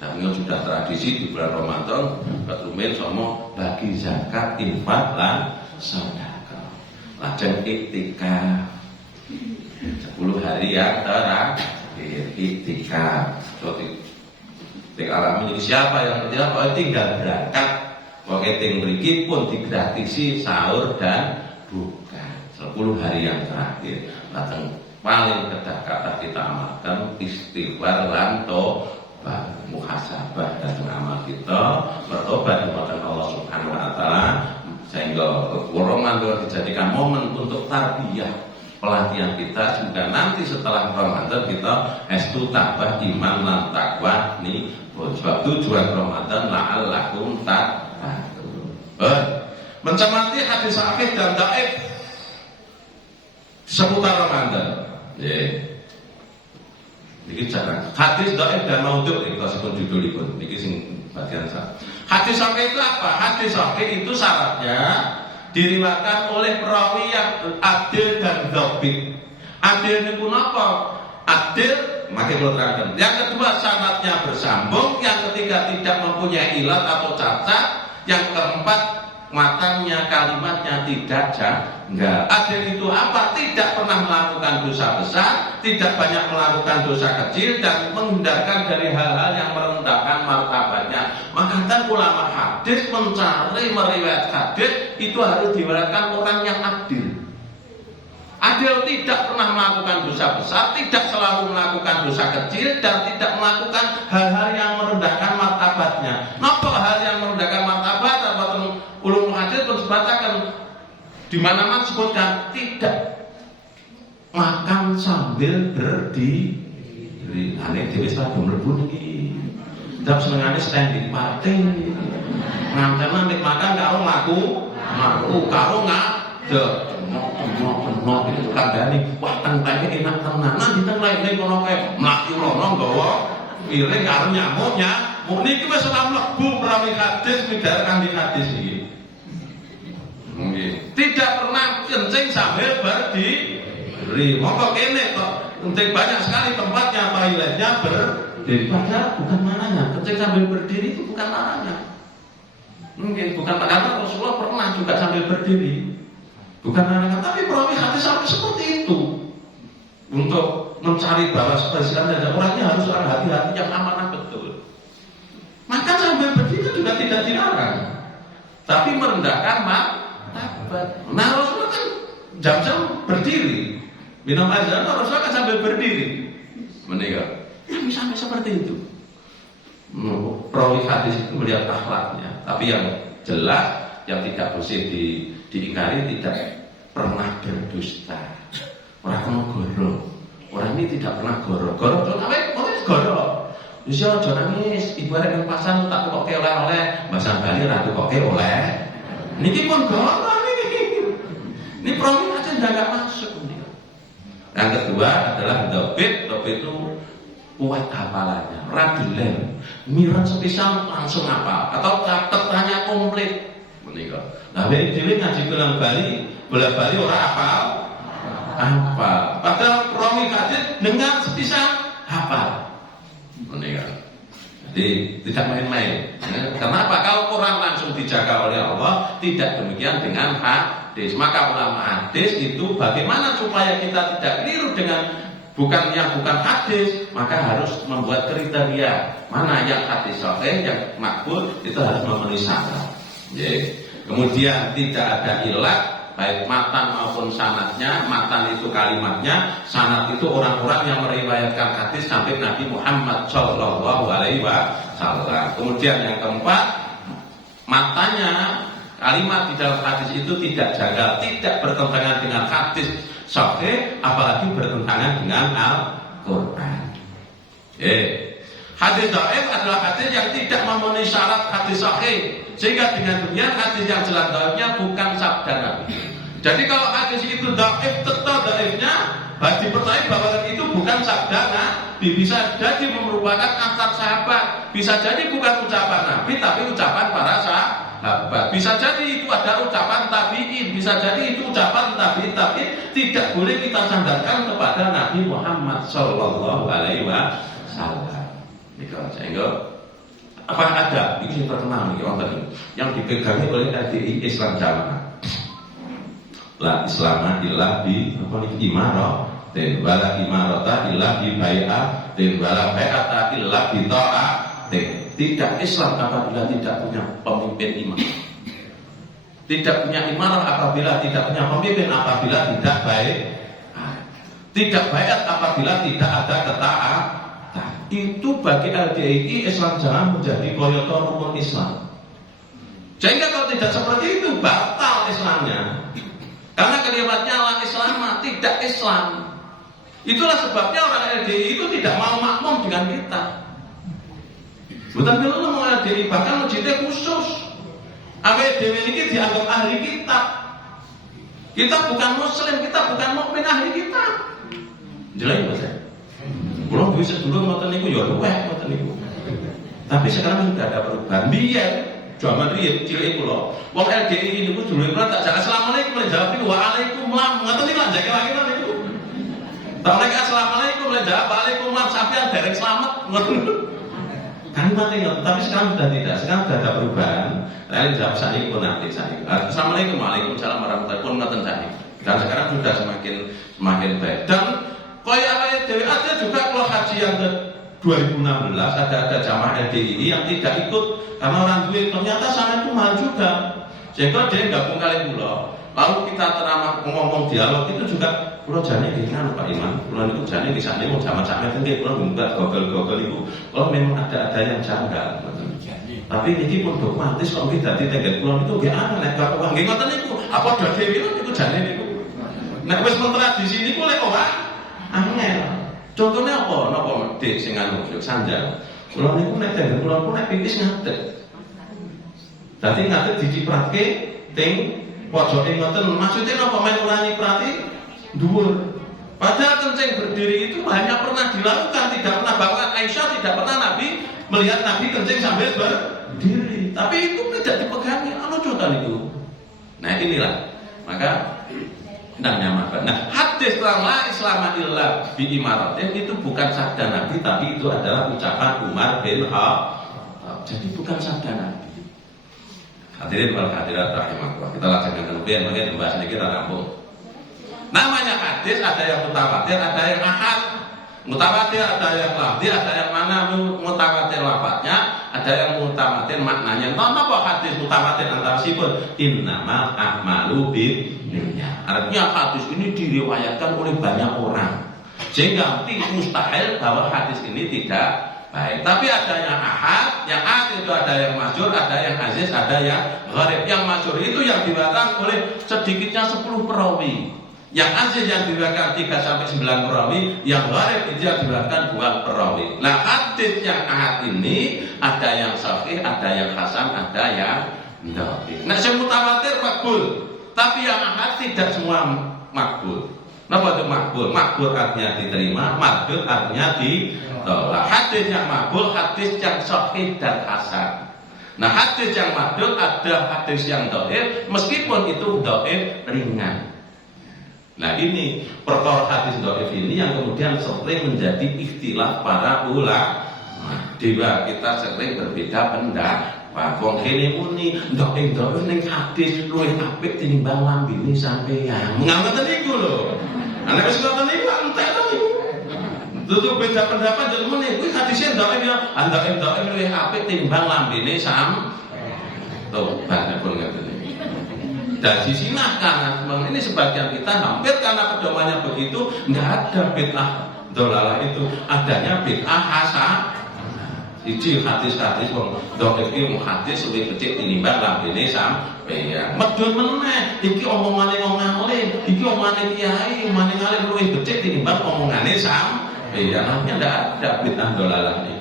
Dan ini sudah tradisi di bulan Ramadan, ketumil sama bagi zakat, infak lan sedekah. Lajeng iktikaf 10 hari yang terakhir iktikaf. Alami siapa yang tidak tinggal berangkat pakai ting mriki pun digratisi sahur dan buka 10 hari yang terakhir. Lajeng paling kedah kita amalkan istighfar lan tobat muhasabah dan amal kita bertobat kepada Allah Subhanahu wa taala sehingga Ramadan dijadikan momen untuk tarbiyah pelatihan kita juga nanti setelah Ramadan kita estu tambah iman lan takwa nih. Sebab tujuan Ramadan la'allakum tattaqun. Mencermati hadis sahih dan dhaif seputar Ramadan. Niki cara hadis dhaif dan maudhu itu sebut judulipun. Niki sing bagian sah. Hadis sahih itu apa? Hadis sahih itu syaratnya diriwayatkan oleh perawi yang adil dan dhabit. Adil niku napa? Adil maka kalau terangkan. Yang kedua syaratnya bersambung. Yang ketiga tidak mempunyai ilat atau cacat. Yang keempat matanya kalimatnya tidak janggal. Adil itu apa? Tidak pernah melakukan dosa besar, tidak banyak melakukan dosa kecil, dan menghindarkan dari hal-hal yang merendahkan martabatnya. Maka kan ulama hadis mencari meriwayat hadis itu harus diriwayatkan orang yang adil. Adil tidak pernah melakukan dosa besar, tidak selalu melakukan dosa kecil, dan tidak melakukan hal-hal yang merendahkan martabatnya. Napa hal yang merendahkan martabat? Atau ulum hadis disebutkan di mana-mana disebutkan tidak makan sambil berdiri. Ane dhewe sabu mlebu niki. Ndap senengane standing party. Ngantenan nek makan karo laku karo ngadeg. Nok itu kandhane wah tentenge enak tenan. Nah ditenglae kono kae mlaku rono nggawa piring karo nyamuknya. Muk niki wis ora mlebu prawi hadis midhar kanthi hadis iki. Nggih. Tidak pernah kencing sambil berdiri. Monggo kene kok untuk banyak sekali tempatnya toiletnya berdiri. Padahal bukan marahnya. Kencing sambil berdiri itu bukan marahnya. Mungkin bukan karena Rasulullah pernah juga sambil berdiri. Bukan larangan, tapi perawi hadis sampai seperti itu. Untuk mencari balas kebersihan dan orangnya harus orang hati-hati yang amanah betul. Maka sambil berdiri juga tidak dilarang, tapi merendahkan martabat. Nah Rasulullah kan jam-jam berdiri, minum azan Rasulullah kan sambil berdiri meninggal. Ya sampai seperti itu. Perawi hadis itu melihat akhlaknya, tapi yang jelas yang tidak bersih diingkari tidak pernah berdusta. Orang goro. Orang ini tidak pernah goro. Goro goro. Wis aja nangis, ibu arek nang pasar tak koke oleh-oleh, bahasa Bali ra koke oleh. Niki pun goro niki. Ini perawi aja enggak masuk nih. Yang kedua adalah dhabit. Dhabit itu kuat hafalannya, radilen, miran sepisah langsung hafal atau catetannya komplit. Menika. Nah, dhewe ngaji kelang Bali, bola-bali ora hafal. Padahal perawi hadis dengar sepisah hafal. Menika. Jadi tidak main-main. Karena apa? Kalau Quran langsung dijaga oleh Allah, tidak demikian dengan hadis. Maka ulama hadis itu bagaimana supaya kita tidak keliru dengan bukan hadis, maka harus membuat kriteria mana yang hadis sahih, yang makbul itu harus memenuhi syarat. Kemudian tidak ada ilat baik matan maupun sanadnya. Matan itu kalimatnya, sanad itu orang-orang yang meriwayatkan hadis sampai Nabi Muhammad Shallallahu Alaihi Wasallam. Kemudian yang keempat, matanya kalimat di dalam hadis itu tidak janggal, tidak bertentangan dengan hadis sahih, apalagi bertentangan dengan Al-Quran. Hadis dhaif adalah hadis yang tidak memenuhi syarat hadis sahih, sehingga dengan demikian hadis yang jelas dhaifnya bukan sabda Nabi. Jadi kalau hadis itu dhaif, tetap dhaifnya dipercaya bahwa itu bukan sabda Nabi. Bisa jadi merupakan antar sahabat, bisa jadi bukan ucapan Nabi tapi ucapan para sahabat. Bisa jadi itu ada ucapan tabi'in, bisa jadi itu ucapan tabi'in, tapi tidak boleh kita sandarkan kepada Nabi Muhammad sallallahu alaihi wasallam. Sehingga apa ada ini terkenal nih orang yang dipegangi oleh LDI Islam Jamaah. La Islamah illa bi imarah dan wala imarata illa bi bai'ah dan wala bai'ata illa bi ta'ah. Tidak Islam apabila tidak punya pemimpin imam. Tidak punya imarah apabila tidak punya pemimpin, apabila tidak baik. Tidak bai'at apabila tidak ada ketaatan. Itu bagi LDI Islam Jamaah menjadi koyoto rukun Islam. Sehingga kalau tidak seperti itu batal Islamnya. Karena kalimatnya la Islam tidak Islam. Itulah sebabnya orang LDI itu tidak mau makmum dengan kita. Bukan kalau mau LDI bahkan masjidnya khusus. LDI ini dianggap ahli kitab. Kita bukan muslim, kita bukan mukmin ahli kitab. Jelas Mas ya? Belum bisa dulu ngoten niku ya luweh ngoten niku. Tapi sekarang sudah ada perubahan. Biyen zaman riyen cilik kula, wong LDI niku dulu tak jawab asalamualaikum, jawab niku waalaikumsalam. Ngoten niku lan jake lagi niku. Tak nek asalamualaikum, jawab waalaikumsalam sampean dereng slamet ngoten. Kan mati ngoten, tapi sekarang sudah tidak. Sekarang sudah ada perubahan. Lain jawab saniki nanti saniki. Assalamualaikum waalaikumsalam warahmatullahi wabarakatuh ngoten saniki. Dan sekarang sudah semakin baik. Dan kaya dewi ada juga kalau haji yang ke 2016 ada jamaah LDI yang tidak ikut karena orang duit ternyata sana itu mahal juga, sehingga dia gabung kali pulau. Lalu kita teramah ngomong dialog itu juga pulau jane gimana Pak Iman, pulau itu jane di sana mau zaman sampai tinggi pulau buka gogel itu kalau memang ada yang janggal. Tapi ini pun dogmatis kalau kita di tinggi pulau itu gak aneh kalau uang ngoten itu apa udah dewi itu jane itu. Nek wis mentradisi niku lek ora angel. Contohnya apa? Napa dik sing anu sandal. Kula niku nek tenggen kula pun nek pipis ngadeg. Dadi ngadeg dicipratke teng pojoke ngoten. Maksudnya napa men ora nyiprati dhuwur. Padahal kencing berdiri itu banyak pernah dilakukan, tidak pernah bahkan Aisyah tidak pernah Nabi melihat Nabi kencing sambil berdiri. Tapi itu tidak dipegangi anu contoh itu. Nah inilah. Maka Nah, hadis la Islam illa bi imaratin itu bukan sabda Nabi, tapi itu adalah ucapan Umar bin Khattab. Jadi bukan sabda Nabi. Hadirin wal hadirat rahimakumullah. Kita lanjutkan kemudian mungkin pembahasan kita rampung. Namanya hadis ada yang mutawatir, ada yang ahad. Mutawatir ada yang lafzi, ada yang mana mutawatir lafadznya, ada yang mutawatir maknanya. Apa hadis mutawatir antara sipun innamal a'malu binniyat. Artinya hadis ini diriwayatkan oleh banyak orang, sehingga mustahil bahwa hadis ini tidak baik. Tapi ada yang ahad, yang ahad itu ada yang masyhur, ada yang aziz, ada yang gharib. Yang masyhur itu yang diriwayatkan oleh sedikitnya 10 perawi. Yang aziz yang diriwayatkan 3-9 perawi, yang gharib itu yang diriwayatkan 2 perawi. Nah, hadis yang ahad ini ada yang sahih, ada yang hasan, ada yang dhaif. Nah, yang mutawatir makbul, tapi yang ahad tidak semua makbul. Napa itu makbul? Makbul artinya diterima, mardud artinya ditolak. Hadis yang makbul, hadis yang sahih dan hasan. Nah, hadis yang mardud ada hadis yang dhaif, meskipun itu dhaif ringan. Nah ini perkara hadis dhaif ini yang kemudian sering menjadi ikhtilaf para ulama. Dewa kita sering berbeda pendapat. Wong kene muni dhaif ning hadis luwih apik tinimbang lambene sampeyan. Ngoten niku lho. Ana wis ngoten niku entek to niku. Tutup beda pendapat jan muni kuwi hadise dhaif ya, dhaif luwih apik tinimbang lambene sampeyan. Tuh, banyak pun ngoten. Dan disinahkan, ini sebagian kita hampir karena pedomannya begitu, nggak ada bid'ah dolalah itu, adanya bid'ah hasan. Iki hadis-hadis wong dhaif iki hadis luwih becik tinimbang lambene sampeyan. Medhun meneh, iki omongane wong alim, iki omongane kiai, omongane alim luwih becik tinimbang omongane sampeyan. Artinya ndak ada bid'ah dolalah ini.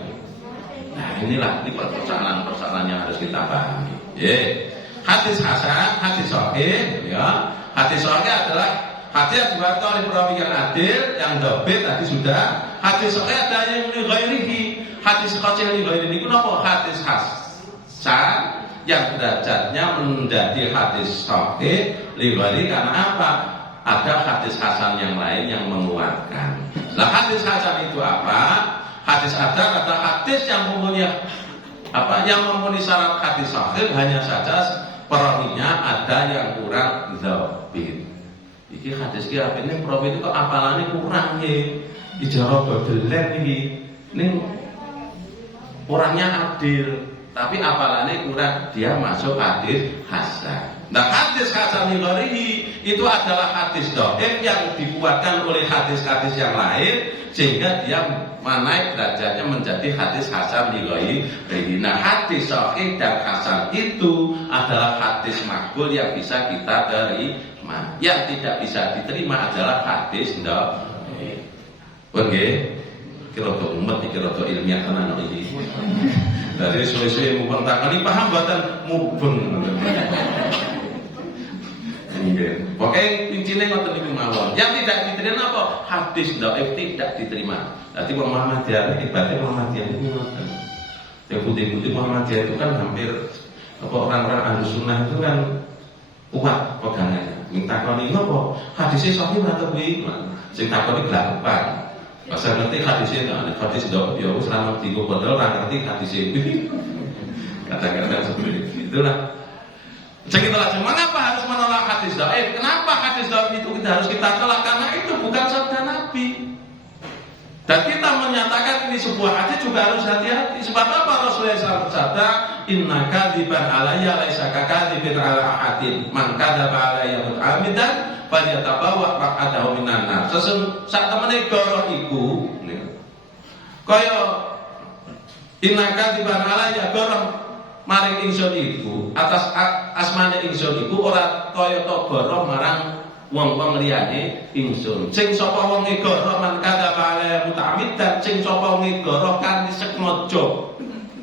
Nah, inilah ini persoalan-persoalan yang harus kita pahami. Hadis hasan, hadis sahih, ya. Hadis sahih adalah hadis yang diriwayatkan oleh perawi yang adil, yang dhabit tadi sudah. Hadis sahih ada yang li ghairihi. Hadis qasih li ghairihi itu napa? Hadis hasan yang derajatnya menjadi hadis sahih lighairi karena apa? Ada hadis hasan yang lain yang menguatkan. Lah hadis hasan itu apa? Hadis hasan adalah hadis yang mempunyai apa? Yang memenuhi syarat hadis sahih, hanya saja perawinya ada yang kurang dzabit. Iki hadis ki apane perawi itu kok apalane kurang nggih. Ijarah dodelen iki. Ning orangnya adil, tapi apalane kurang, dia masuk hadis hasan. Nah hadis hasan lighairihi itu adalah hadis dhaif yang dikuatkan oleh hadis-hadis yang lain sehingga dia menaik derajatnya menjadi hadis hasan lighairihi. Nah hadis sahih dan hasan itu adalah hadis makbul yang bisa kita terima. Yang tidak bisa diterima adalah hadis dhaif. Oke, kira-kira umat kira-kira ilmiah tenan iki. Dari suwe-suwe mubeng takani paham buatan mubeng. Nggih. Pokoke kuncine ngoten niku mawon. Yang tidak diterima apa? Hadis dhaif tidak diterima. Dadi wong Muhammadiyah ibate Muhammadiyah niku ngoten. Yang putih-putih Muhammadiyah itu kan hampir apa orang-orang Ahlus Sunnah itu kan kuat pegangannya. Minta takoni ngopo? Hadise sahih atau kuwi? Sing takoni glagapan. Pasal ngerti hadisnya, hadis dhaif ya wis ra ngerti kok padahal ra ngerti hadisnya. Kata-kata seperti itulah. Jadi kita langsung, mengapa harus menolak hadis dhaif? Kenapa hadis dhaif itu kita tolak? Karena itu bukan sabda Nabi. Dan kita menyatakan ini sebuah hadis juga harus hati-hati. Sebab apa Rasulullah SAW bersabda, Inna kadhiban alayya laisa kakadzibin ala ahadin. Man kadzaba alayya muta'ammidan falyatabawa maq'adahu minan nar. Sak temene goroh iku kaya inna kadhiban alayya goroh maring ingsun iku atas asmane ingsun iku ora kaya to goroh marang wong-wong liyane ingsun. Sing sapa wong goroh man kadzaba alayya muta'ammidan, sing sapa wong goroh kanthi sengaja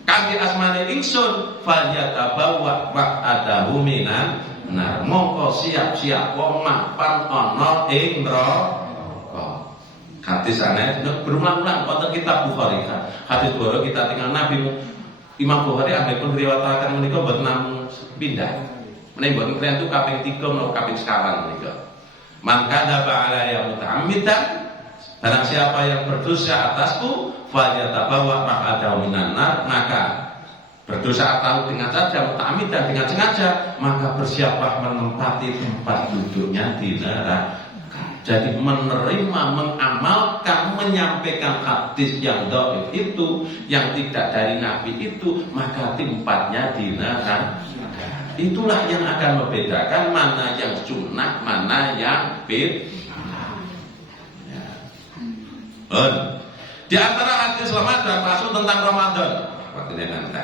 kanthi asmane ingsun falyatabawa maq'adahu minan nah, mongko siap-siap wong mapan ana ing neraka. Hadis aneh berulang-ulang wonten kitab Bukhari. Hadis Bukhari kita tinggal Nabi Imam Bukhari pun riwayataken menika mboten namung pindah. Menika mboten kalian itu kaping 3 atau kaping 9 menika. Man kadzaba alayya muta'ammidan, barang siapa yang berdosa atasku falyatabawa maq'adahu minan nar, maka berdosa atau dengan saja, muta'ammid dan dengan sengaja, maka bersiaplah menempati tempat duduknya di neraka. Jadi menerima, mengamalkan, menyampaikan hadis yang dhaif itu, yang tidak dari Nabi itu, maka tempatnya di neraka. Itulah yang akan membedakan mana yang sunnah, mana yang bid'ah. Di antara hadis Ramadan masuk tentang Ramadan. Waktunya nanti.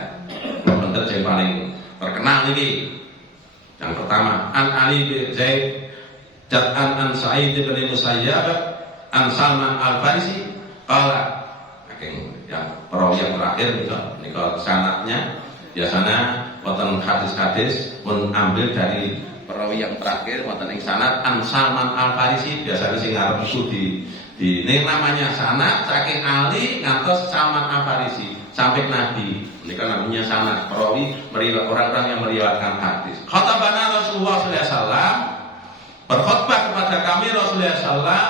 Bener yang paling terkenal ini. Yang pertama, An Ali bin Zaid, an Sa'id bin Musayyab, an Salman Al-Farisi, qala. Yang perawi yang terakhir niku sanadnya biasanya wonten hadis-hadis pun ambil dari perawi yang terakhir wonten ing sanad an Salman Al-Farisi, biasanya sing arep di ini namanya sanad saking Ali ngantos Salman Al-Farisi sampai Nabi. Ini kan namanya sanad perawi orang-orang yang meriwayatkan hadis. Khatabana Rasulullah SAW, berkhutbah kepada kami Rasulullah SAW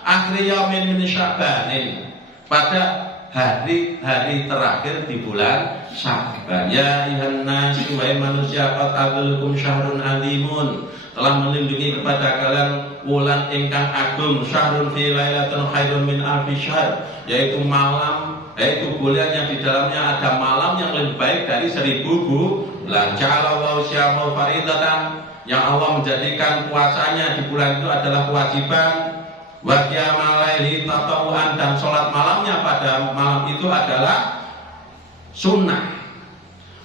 akhir yaumin min Sya'banin, pada hari-hari terakhir di bulan Sya'ban. Ya ayuhan nas, wahai manusia, qad adlukum syahrun alimun, telah melindungi kepada kalian bulan ingkang agung, syahrun fi lailatin khairun min alfi syahr, yaitu malam, yaitu bulan yang di dalamnya ada malam yang lebih baik dari 1000 bulan. Ja'alallahu syahra faridatan, yang Allah menjadikan puasanya di bulan itu adalah kewajiban. Wa qiyamal laili tatawuan, dan sholat malamnya pada malam itu adalah sunnah.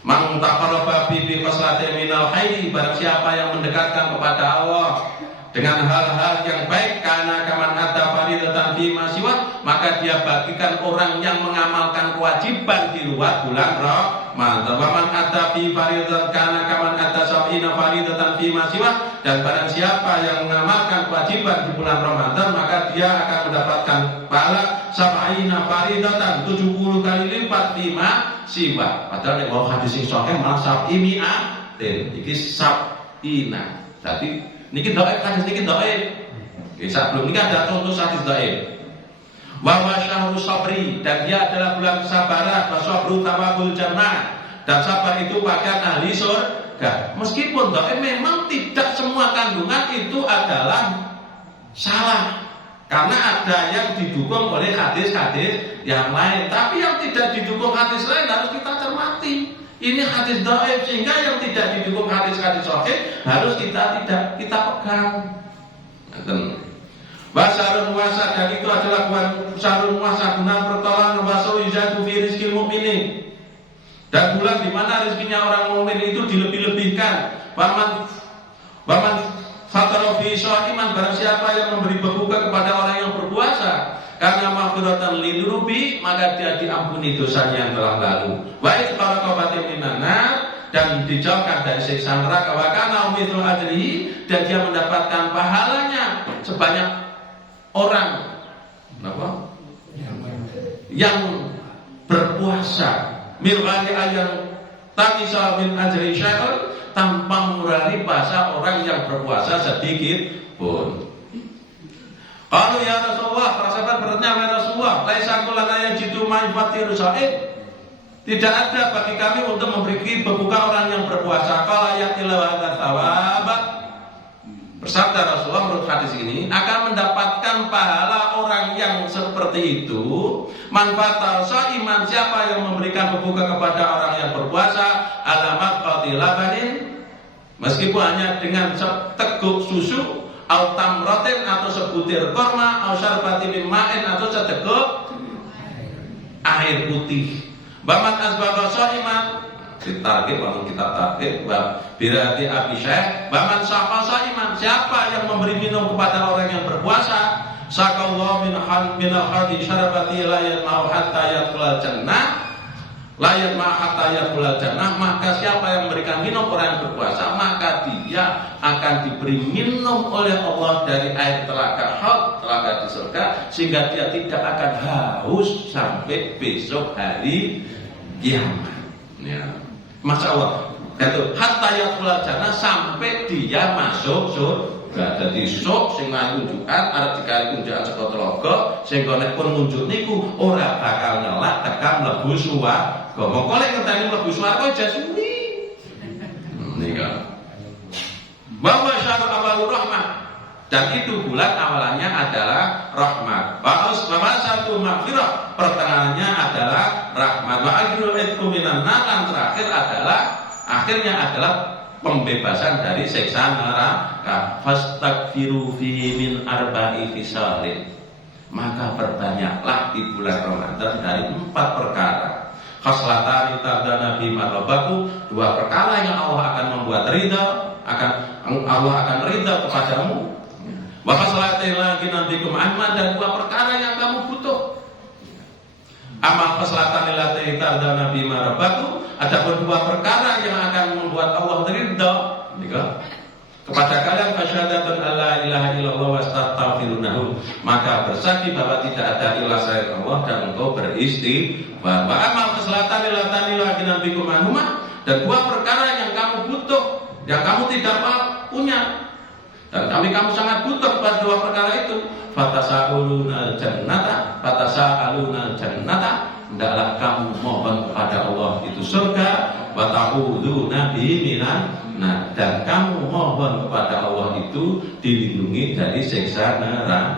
Man taqarraba bi khaslatin minal khairi, barang siapa yang mendekatkan kepada Allah dengan hal-hal yang baik, karena kaman ada faridatan fi masiwa, maka dia bagikan orang yang mengamalkan kewajiban di luar bulan Ramadan. Wa man ada fi faridatan kana kaman ada sab'ina faridatan fi masiwa, dan barang siapa yang mengamalkan kewajiban di bulan Ramadan, maka dia akan mendapatkan pahala sab'ina faridatan 70 kali lipat lima siwa. Padahal nek mau hadis sing sahih malah sab'imi'atin. Iki sab'ina. Dadi niki dhaif hadis niki dhaif. Nggih sebelum niki ada contoh hadis dhaif. Wa syahrus sabri, dan dia adalah bulan kesabaran, wa sabru tawabul jannah, dan sabar itu pakaian ahli surga. Meskipun memang tidak semua kandungan itu adalah salah, karena ada yang didukung oleh hadis-hadis yang lain, tapi yang tidak didukung hadis lain harus kita cermati. Ini hadis dhaif, sehingga yang tidak didukung hadis-hadis sahih harus kita pegang. Basarun wasa, dan itu adalah bulan sarun wasa, bulan pertolongan wasau yuzadu fi rizqil mu'minin, dan bulan di mana rezekinya orang mukmin itu dilebih-lebihkan. Waman fatara fi shaiman, barang siapa yang memberi berbuka kepada orang yang berpuasa, karena maghfiratan lidurubi, maka dia diampuni dosanya yang telah lalu. Wa itqaraqabatin minan, dan dijauhkan dari siksa neraka. Wa kana umithul ajrihi, dan dia mendapatkan pahalanya sebanyak orang apa? Yang berpuasa mirwani ayam takisa min ajri syai'un, tanpa mengurangi puasa orang yang berpuasa sedikit pun. Kalau ya Rasulullah, para sahabat bertanya kepada Rasulullah, laisa kulana yajidu ma'ifatiru sya'id, tidak ada bagi kami untuk memberi berbuka orang yang berpuasa. Qala yaqila wa thawabat, bersabda Rasulullah menurut hadis ini, akan mendapatkan pahala orang yang seperti itu. Manfaat iman, siapa yang memberikan berbuka kepada orang yang berpuasa, alamat qatilabanin, meskipun hanya dengan seteguk susu, au tamratin, atau sebutir korma, au syarbati min ma'in, atau seteguk air putih. Baman asbaga shaiman, ditarget waktu kita target birati abi syekh, baman syaqa shaiman, siapa yang memberi minum kepada orang yang berpuasa, sakallahu min al-hadi syarbati la yatma'u hatta yadkhulal jannah, la yatma'u hatta yadkhulal jannah, maka siapa yang memberikan minum orang yang berpuasa, maka dia akan diberi minum oleh Allah dari air telaga haud, telaga di surga, sehingga dia tidak akan haus sampai besok hari kiamat. Ya. Masya Allah, itu hatta yadkhulal jannah, sampai dia masuk surga. Jadi sok sing ngunjukan arep dikali kunjukan saka telaga, sing nek pun ngunjuk niku ora bakal nyelak tekan mlebu swarga. Mongko lek ngenteni mlebu swarga jasuni. Nika. Bahwa syarat awal rahmah, dan itu bulan awalannya adalah rahmat. Bahwa satu maghfirah, pertengahannya adalah rahmat. Wa ajrul itqu minan nar, dan terakhir adalah akhirnya adalah pembebasan dari siksa neraka. Fastaghfiru fi min arba'i fisalin, maka perbanyaklah di bulan Ramadan dari 4 perkara. Khaslatani tadana bima rabbaku, 2 perkara yang Allah akan membuat ridha, Allah akan ridha kepadamu. Wa khaslatin lagi nabikum Ahmad, dan 2 perkara yang kamu butuh. Amal khaslatan lati tadana bima rabbaku, adapun 2 perkara yang akan membuat Allah ridha kepada kalian, fasyahadatun alla ilaha illallah wa astaghfirunahu, maka bersaksi bahwa tidak ada ilah selain Allah dan engkau beristighfar. Wa amal keselatan ilatani lagi nabikum anuma, dan 2 perkara yang kamu butuh, yang kamu tidak punya, dan kamu sangat butuh pada 2 perkara itu. Fatasa'alunal jannata, hendaklah kamu mohon kepada Allah itu surga, wa ta'udzuna bihi minan, dan kamu mohon kepada Allah itu dilindungi dari siksa neraka.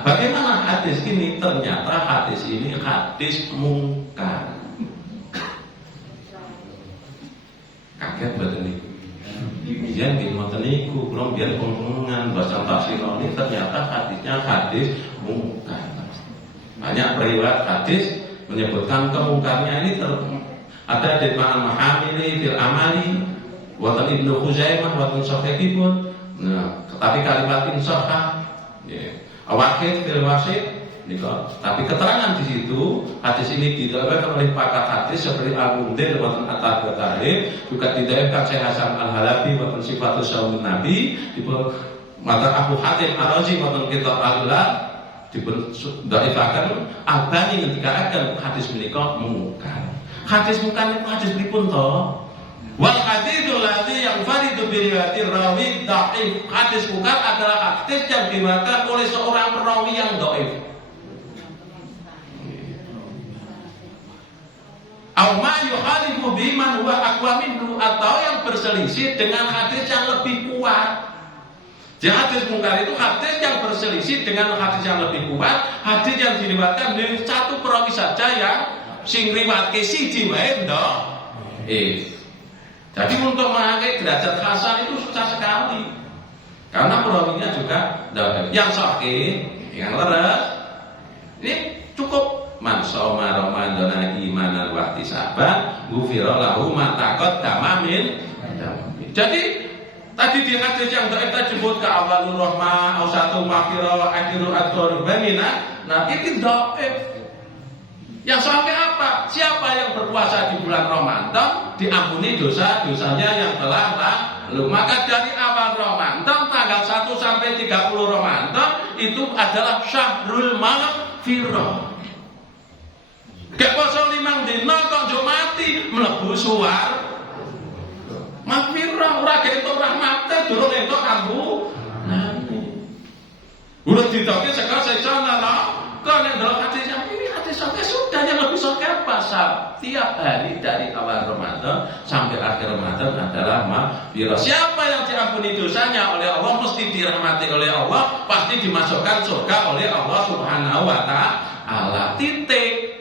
Bagaimana hadis ini? Ternyata hadis ini hadis mungkar. Kaget betul nih. Biar di ngoten niku, belum biar pengungan bahasa tafsir ini, ternyata hadisnya hadis mungkar. Banyak periwayat hadis menyebutkan kemungkarnya ini ada di Ma'al Mahamili fil Amali, watan Ibnu Khuzaimah, watan Sahihipun. Tapi kalimat insahah, awakid fil wasid. Tapi keterangan di situ hadis ini didalilkan oleh pakar hadis seperti Al-Mundir watan At-Tahrib, juga didalilkan Syekh Hasan Al-Halabi watan Sifatus Saumun Nabi, mata Abu Hatim Ar-Razi watan Kitab Al-Ula, dipun dhaifaken Albani ngendikaken hadis menika mungkar. Hadis mungkar niku hadis pripun to? Wal haditsul ladzi yanfaridu bi riwayatir rawi dhaif. Hadis mungkar adalah hadis yang diriwayatkan oleh seorang perawi yang dhaif. Aw ma yukhalifu biman huwa aqwa minhu, atau yang berselisih dengan hadis yang lebih kuat. Jadi hadis mungkar itu hadis yang berselisih dengan hadis yang lebih kuat, hadis yang diriwayatkan dari satu perawi saja yang sing riwayatke siji wae dhaif. Jadi untuk memakai derajat hasan itu susah sekali, karena perawinya juga dhaif. Yang sahih, yang leres, ini cukup. Man shoma ramadhana imanan wa ihtisaban ghufira lahu ma taqaddama min dzambi. Jadi tadi di hadis yang kita sebut ke awalur rahmah, ausatu maghfirah, akhiru at-tarbamina. Nah, itu dhaif. Yang sampai apa? Siapa yang berpuasa di bulan Ramadan diampuni dosa-dosanya yang telah lalu. Maka dari awal Ramadan tanggal 1 sampai 30 Ramadan itu adalah syahrul maghfirah. Gak poso 5 dina kok njuk mati mlebu suwar. Maghfirah ora ketok rahmate durung entuk ampun. Urut ditoke saka siksa neraka nek ndelok hadis yang ini hadis sampai sudah yang lebih sok apa setiap hari dari awal Ramadan sampai akhir Ramadan adalah maghfirah. Siapa yang diampuni dosanya oleh Allah mesti dirahmati oleh Allah, pasti dimasukkan surga oleh Allah Subhanahu wa taala. Titik.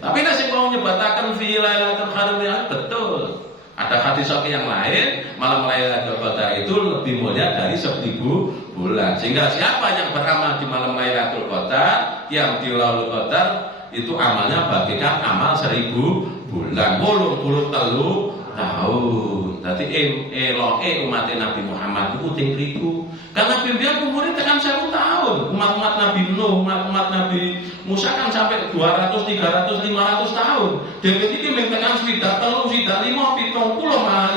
Tapi nasi mau nyebatakan fi lailatul qadar betul. Ada hadis yang lain, malam Lailatul Qadar itu lebih mulia dari 1000 bulan. Sehingga siapa yang beramal di malam Lailatul Qadar, yang di Lailatul Qadar itu amalnya bagikan amal 1000 bulan. 83 tahun. Dadi eloke umat Nabi Muhammad itu tingriku. Karena pimpinan umurnya tekan 1000 tahun. Umat-umat Nabi Nuh, umat-umat Nabi Musa kan sampai 200, 300, 500 tahun. Dewe iki mung tekan 3, 3, 5, 70 malah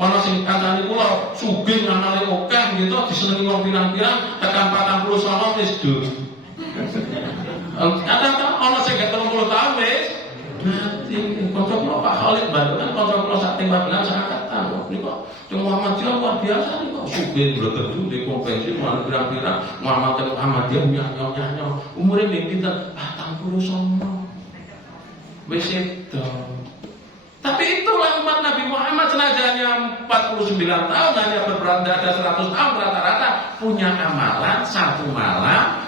mana sing kancane kula sugih ngamale akeh gitu disenengi wong pirang-pirang tekan 40 sama wis dur. Kadang-kadang ana sing 30 tahun wis mati. Kanca kula Pak Khalid Bandungan kanca kula sak tembak benar sangat tahu. Niku Muhammadiyah luar biasa niku. Sugih blegedu di konvensi mana pirang-pirang Muhammadiyah nyanyi-nyanyi. Umure pinten? 49. Wis itu. Tapi itulah umat Nabi Muhammad senajannya 49 tahun hanya berperan ada 100 tahun rata-rata punya amalan satu malam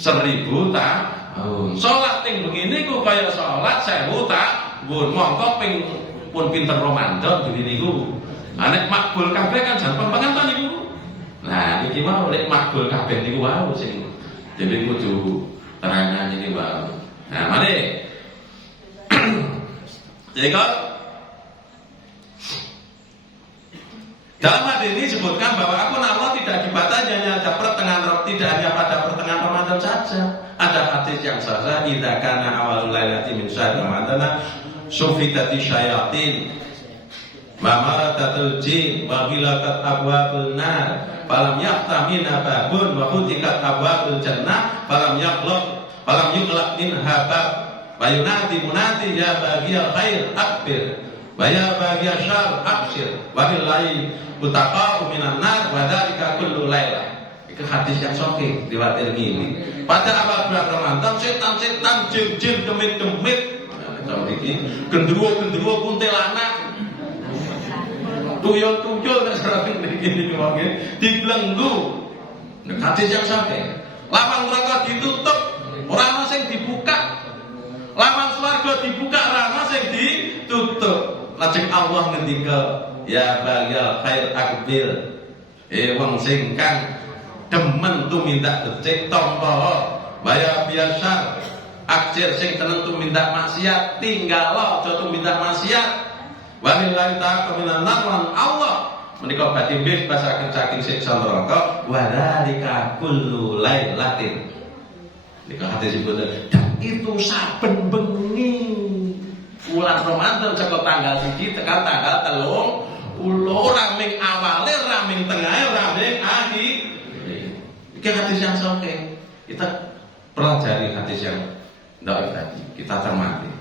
1000 tahun. Salat ting begini ku kaya salat 1000 tahun. Mongko pun pinter Ramadan begini niku. Nek makbul kabeh kan jan pempengan to niku. Nah, iki mau nek makbul kabeh niku wae sing dhewe kudu terangan iki wae. Nah, mari jadi dalam hadis ini disebutkan bahwa akun Allah tidak dibatasi hanya ada pertengahan, tidak hanya pada pertengahan Ramadan saja. Ada hadis yang sahih, idza kana awalul lailati min syahr Ramadan sufitati syayatin wa maradatul jin wa ghilaqat abwabun nar falam yaftamina babun wa futikat abwabul jannah falam yughlaq minha bab. Bayunati munati ya bagiyal khair akbir wa ya bagiyal syarr abshir wa billahi utaqa'u minan nar wa dzalika kullu lailah. Itu hadis yang sahih riwayat Tirmidzi. Pada awal bulan Ramadan setan-setan jin-jin demit-demit iki gendruwo-gendruwo kuntilanak tuyul-tuyul sering iki wonge dibelenggu. Hadis yang sahih. Lapang neraka ditutup, ora ana sing dibuka. Lawan swarga dibuka rana sing ditutup. Lajeng Allah ngendika, ya bagyal khair akbil. Wong sing kang demen tumindak becik tampa waya biasa aksir sing teneng tumindak maksiat tinggal aja tumindak maksiat. Walillahi ta'ala minan nar Allah menika badhe bebas saking siksa neraka wa dzalika kullu lailatin. Nika hadis disebut dan itu saben bengi bulan Ramadan saka tanggal 1 tekan tanggal 30 ora ming awale ora ming tengahe ora ming akhir. Ini hadis yang sahih. Kita pelajari hadis yang dhaif tadi, kita cermati.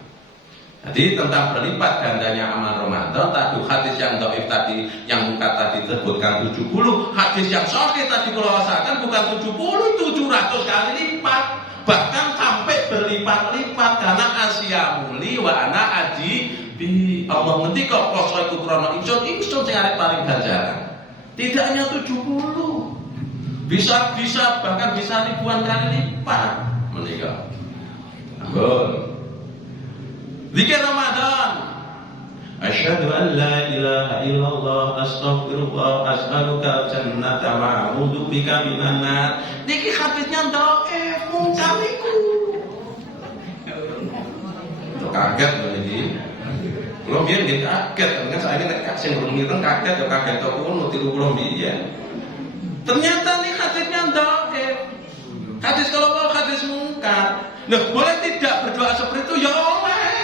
Jadi tentang berlipat gandanya amal Ramadan, tadi hadis yang dhaif tadi, yang muka tadi disebutkan 70, hadis yang sahih tadi kalau rasakan bukan 70, 700 kali lipat, bahkan sampai berlipat-lipat karena asyamuli wa ana aji bi Allah ngendika poso iku krana ingsun sing arep paring ganjaran. Tidak hanya 70. Bisa bahkan bisa ribuan kali lipat menikah. Ampun. Zikir Ramadan. Asyhadu an la ilaha illallah astaghfirullah as'aluka jannata wa a'udzu bika minan nar. Niki hadisnya dhaif mungkariku. Kaget niki. Kulo biyen nggih kaget, kan saya nek sing ngireng kaget ya kaget kok ngono tiru kulo biyen. Ternyata nih hadisnya dhaif. Hadis kalau mau hadis mungkar. Nah, boleh tidak berdoa seperti itu? Ya oleh.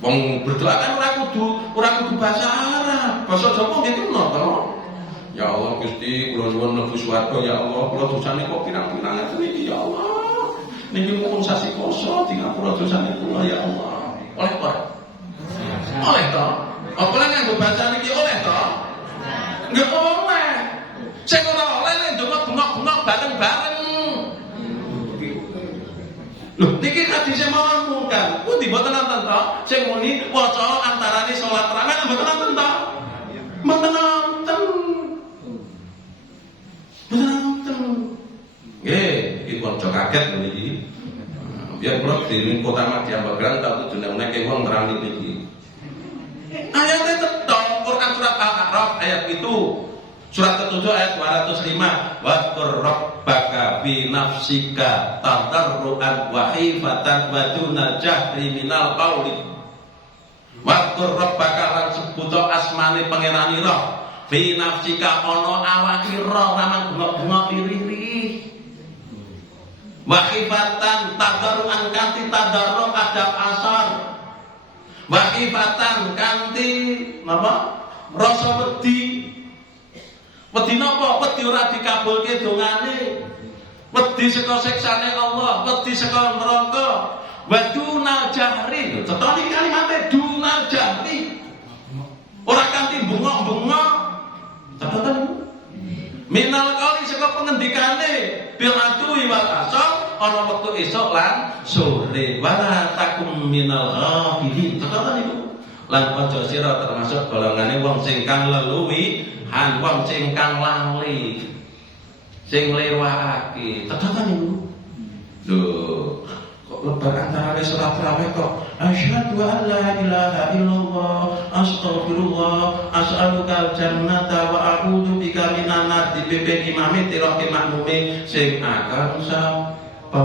Wong berdoa kan ora kudu bahasa Arab. Bahasa Jawa gitu no to. Ya Allah Gusti, kula nyuwun mlebu swarga ya Allah, kula dosane kok pirang-pirang iki ya Allah. Niki mung sasi poso di ngapura dosane kula ya Allah. Oleh to? Oleh to? Apa lan nganggo bahasa niki oleh to? Nggak oleh. Sing ora oleh nek ndonga bengok-bengok bareng-bareng. Lho, niki hadise mawon mungkar. Pundi mboten nonton to? Sing muni waca antarane salat terangan mboten nonton to? Mboten nonton. Mboten. Nggih, iki kanca kaget niki. Biar kula di kota Madya Bagrang tak tujune nek wong nerani niki. Ayatnya tetap Quran surat Al-A'raf ayat itu surat ke-7 ayat 205 wadkur rabbaka bi nafsika tadarruan wa khifatan wa duna jahri minal qauli wadkur rabbaka lan sebuto asmane pangeranira bi nafsika ana awakira ramang bengok-bengok lirih-lirih wa khifatan tadarruan kanthi tadarruk adab asar wakifatan kanthi napa rasa wedi napa wedi ora dikabulke dongane wedi saka siksane Allah wedi saka neraka waduna jahri tetoni kalimate duna jahri ora kanthi bengok-bengok catatan minal qauli saka pengendikane bil adui wal asal ana wektu esuk lan sore wala takum minal ghafilin catatan iku lan aja sira termasuk golongane wong sing kang leluwihan wong sing kang lali sing lewakake catatan iku lho kok lebar antara salat tarawih kok asyhadu an la ilaha illallah astaghfirullah as'aluka jannata wa a'udzu bika minan nar di pimpin imame tirake makmume sing akan sapa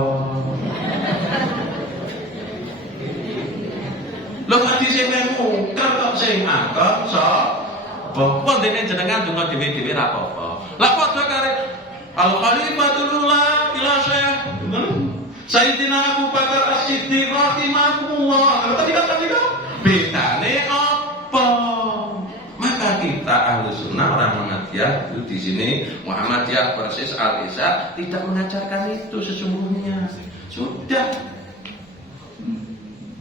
lho hadise memu kok sing akan sapa kok dene jenengan donga dhewe-dhewe ra apa-apa la padha kare al khalifatul la ilaha syekh Sayyidina Abu Bakar As-Siddiq rahimahullah. Tadi bedane apa? Maka kita Ahlus Sunnah orang Muhammadiyah itu di sini Muhammadiyah persis Al-Isya tidak mengajarkan itu sesungguhnya. Sudah.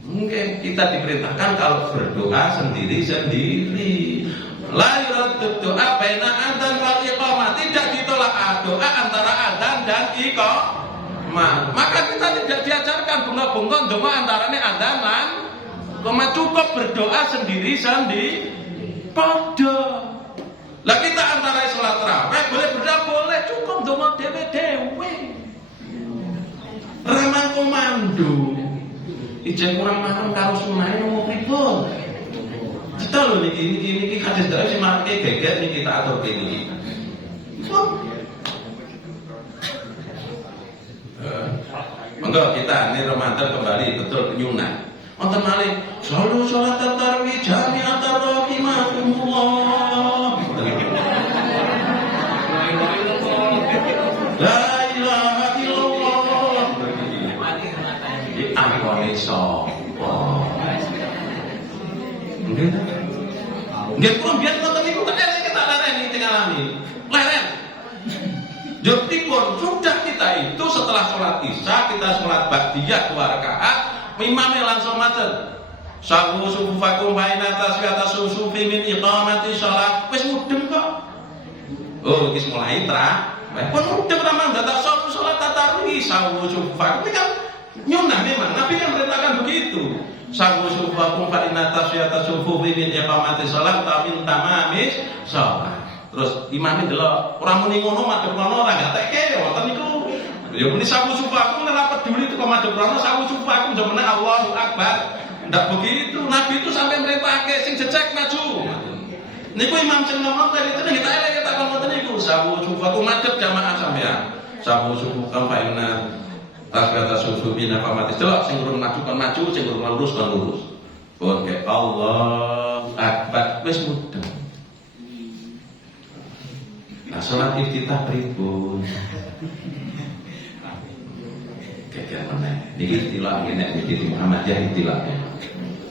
Mungkin kita diperintahkan kalau berdoa sendiri-sendiri. La yuraddu doa baina adzan wal iqamah. Tidak ditolak doa antara adzan dan iqamah. Maka kita tidak diajarkan bunga-bunga donga antarane adzan lan iqamah, cukup berdoa sendiri-sendiri. Padha. Lah kita antara salat tarawih boleh berdoa boleh, cukup donga dhewe-dhewe. Ramang komando. Ijen kurang paham karo sunahe nopo pripun. Cetok lho niki hadis dhewe sing marake geger niki tak aturke niki. Monggo kita ini Ramadan kembali betul penyunat. Wonten malih shollu sholat tarawih jami'atan rahimakumullah. La ilaha illallah. Iki angkone sapa? Nggih pun biyen ngoten niku tak leren kita lereni teng alami. Leren. Jurtipun sudah kita itu setelah sholat isya kita sholat ba'diyah 2 rakaat, imamnya langsung maten. Sawu sufufakum baina tasbihata sufi min iqamati sholat. Wis mudeng kok. Oh, iki mulai tra. Pun mudeng ramang data sholat tatarwi sawu sufufakum. Ini kan nyunah memang. Nabi kan merintahkan begitu. Sawu sufufakum baina tasbihata sufi min iqamati sholat ta min tamamis sholat. Terus imamnya delok ora muni ngono madhep kono ora gatekke wonten niku. Ya muni sawu sufakum ora peduli itu kok madhep kono sawu sufakum jane Allahu Akbar. Ndak begitu. Nabi itu sampai merintahke sing jejak maju. Niku imam sing ngomong tadi itu kita elek kita ngoten niku sawu sufakum madhep jamaah sampean. Sawu sufakum fa inna tasbihata sufi min afamati delok sing urung maju kon maju sing urung lurus kon lurus. Pun ke Allahu Akbar wis mudeng. Nah, sholat iftitah pripun? Kayak mana? Niki istilah ini di Muhammadiyah istilah.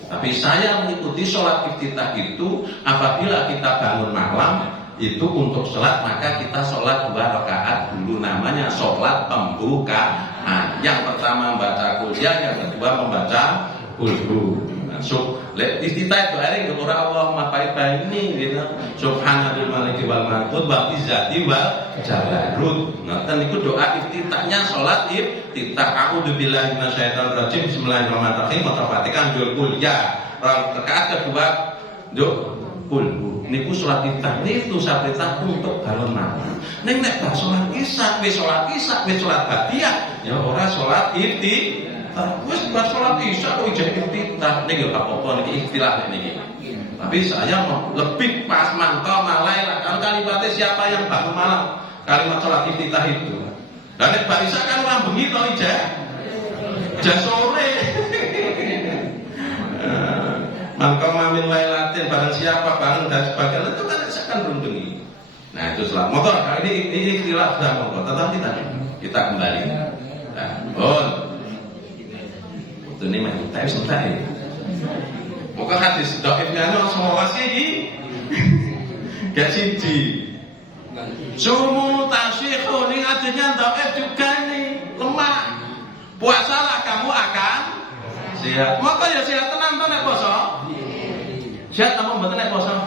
Tapi saya mengikuti sholat iftitah itu apabila kita bangun malam itu untuk sholat maka kita sholat 2 rakaat dulu namanya sholat pembukaan. Yang pertama membaca kuliah, yang kedua membaca kulhu. So, iftitah itu hari itu ora Allahumma baik ini gitu. Subhanallah maliki wal malakut wa izzati wal jabarut. Nah, niku doa iftitahnya salat iftitah. A'udzubillahi minasyaitonir rajim. Bismillahirrahmanirrahim. Fatihah jul kuliah. Rakaat kedua yo kulhu. Niku salat iftitah niku saperintah untuk balon malam. Ning nek bab salat isya, wis salat ba'diyah ya ora salat iftitah. Wis buat sholat isya kok ijazah iftitah niki apa-apa niki ikhtilaf niki. Tapi saya mau lebih pas mantau malai lah kan kalimatnya siapa yang bangun malam kalimat sholat iftitah itu. Dan nek bar isya kan ora bengi to ijazah sore. Mangkau mamin lailatin barang siapa bangun dan sebagainya itu kan kan belum bengi. Nah itu sholat motor ini ikhtilaf dah motor tetapi tadi kita kembali. Nah, ini main tapi santai. Muka hadis dhaifnya ono semua iki. Gak siji. Sumu tasyikhu ning adanya dhaif juga nih lemah. Puasalah kamu akan sehat. Maka ya sehat tenan to nek poso. Sehat apa mboten nek poso?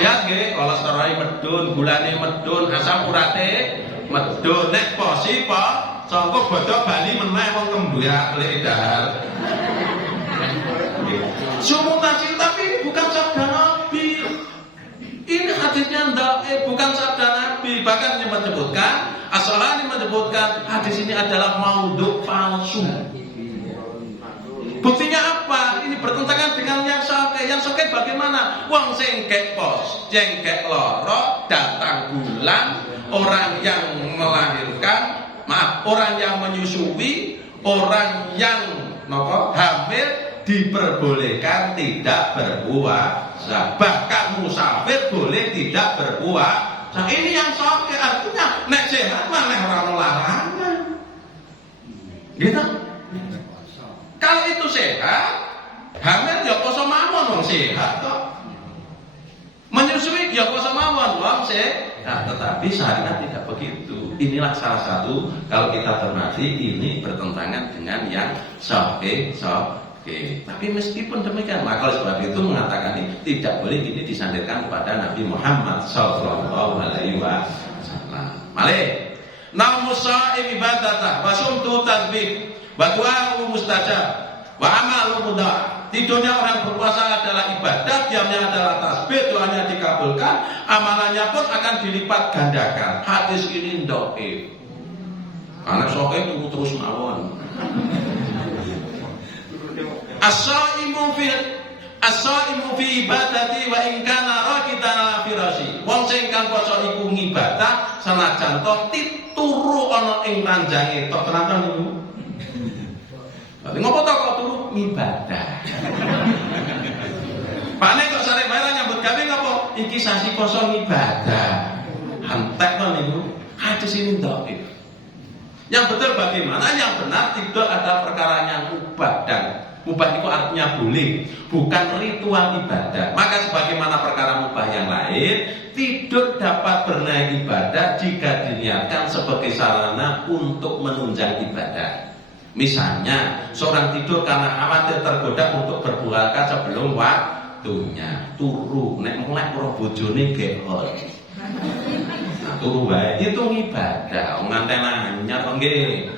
Sehat nggih, kolesterol medun, gulane medun, asam urate medun nek posi po. Sangko bodho bali meneh wong kembuyak lek dahar. Sumutasi tapi ini bukan sabda Nabi. Ini hadisnya bukan sabda Nabi. Bahkan yang menyebutkan As-Salani menyebutkan hadis ini adalah maudhu palsu. Buktinya apa? Ini bertentangan dengan yang sahih. Yang sahih bagaimana? Wong sing kek pos, jengkek loro, datang bulan, orang yang melahirkan orang yang menyusui, orang yang hamil diperbolehkan tidak berpuasa. Bahkan musafir boleh tidak berpuasa. Nah ini yang sahih artinya nek sehat malah ora larangan. Gitu. Kalau itu sehat, hamil ya poso mawon wong sehat kok. Menyusui ya poso mawon wong sehat. Nah, tetapi syariat tidak begitu. Inilah salah satu kalau kita cermati ini bertentangan dengan yang sahih. Tapi meskipun demikian, maka oleh sebab itu mengatakan ini tidak boleh ini disandarkan kepada Nabi Muhammad sallallahu alaihi wasallam. Malih, namus shaim ibadatah, wasumtu tasbih, wa du'a'u mustajab, wa amalu mudah. Tidurnya orang berpuasa adalah ibadat, diamnya adalah tasbih, doanya dikabulkan, amalannya pun akan dilipat gandakan. Hadis ini dhaif. Karena sahih itu terus mawon. As-shaimu fi ibadati wa in kana raqitan ala firasyi. Wong sing kang poso iku ngibadah senajan to tituru ana ing ranjange tok tenan niku. Lha ngopo to kok turu ngibadah. Pane kok sare bayar nyambut gawe ngopo? Iki sasi poso ngibadah. Antek to niku. Hadis ini dhaif. Yang betul bagaimana? Yang benar tidur adalah perkara yang mubah dan mubah itu artinya boleh, bukan ritual ibadah. Maka sebagaimana perkara mubah yang lain lain, tidur dapat bernilai ibadah jika diniatkan sebagai sarana untuk menunjang ibadah. Misalnya, seorang tidur karena khawatir tergoda untuk berpuasa sebelum waktunya. Turu, nek mulai karo bojone gehol. Nah, turu wae itu ibadah, nganten anyar kok nggih.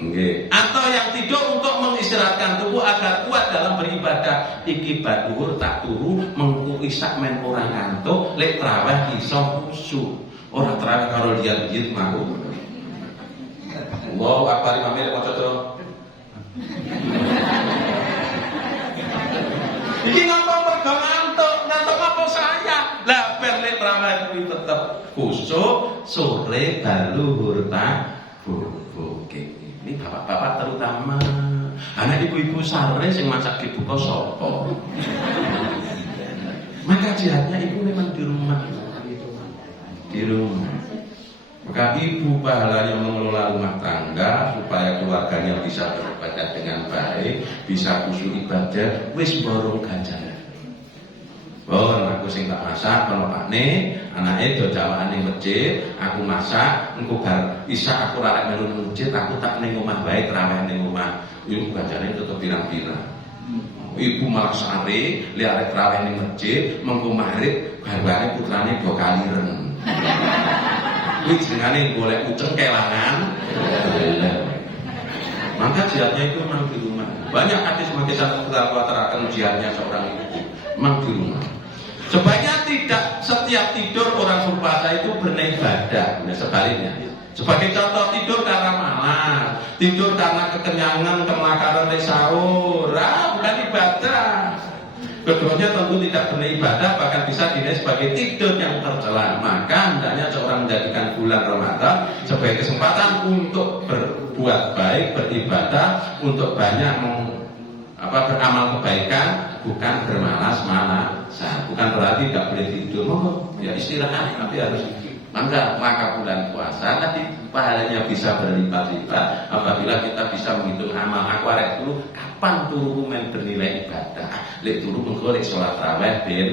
Nggih. Atau yang tidur untuk mengistirahatkan tubuh agar kuat dalam beribadah. Iki bab dhuwur tak turu mengko isak men ora ngantuk, lek traweh iso khusyuk. Ora traweh karo lihat-lihat mangku. Wow, apa Imam Malik maca to? Iki ngapa mergo ngantuk? Ngantuk apa saya? Lah ber lek traweh kuwi tetep khusyuk, sore baluhur tak bubuk. Ini bapak-bapak terutama, anak ibu-ibu sare sing masak dibuka sapa? Maka jihadnya ibu memang di rumah. Di rumah. Maka ibu pahalanya mengelola rumah tangga supaya keluarganya bisa beribadah dengan baik, bisa khusyuk ibadah, wis borong ganjaran. Oh, aku sing tak masak, kalau anake do jamaane masjid, aku masak, engko bar isa aku rarek melu masjid, aku tak ning omah bae traweh ning omah. Iku ganjarane tetep pirang-pirang. Ibu malah sare, li arek traweh ning masjid, mengko maghrib barbare putrane do kaliren. Kuwi jenenge golek uceng kelangan. Maka jihadnya itu memang di rumah. Banyak hadis mengisahkan terakan jihadnya seorang ibu memang di rumah. Sebaiknya tidak setiap tidur orang berpuasa itu beribadah. Nah, sebaliknya. Sebagai contoh, tidur karena malas, tidur karena kekenyangan, kemakaran sahur, bukan ibadah. Keduanya tentu tidak beribadah, bahkan bisa dinilai sebagai tidur yang tercela. Maka hendaknya seorang menjadikan bulan Ramadan sebagai kesempatan untuk berbuat baik, beribadah, untuk banyak beramal kebaikan, bukan bermalas-malasan. Bukan berarti tidak boleh tidur, ya istirahat, tapi harus. Maka bulan puasa nanti pahalanya bisa berlipat-lipat apabila kita bisa menghitung amal. Aku arek dulu kapan turu men bernilai ibadah. Lek turu mengko lek salat tarawih ben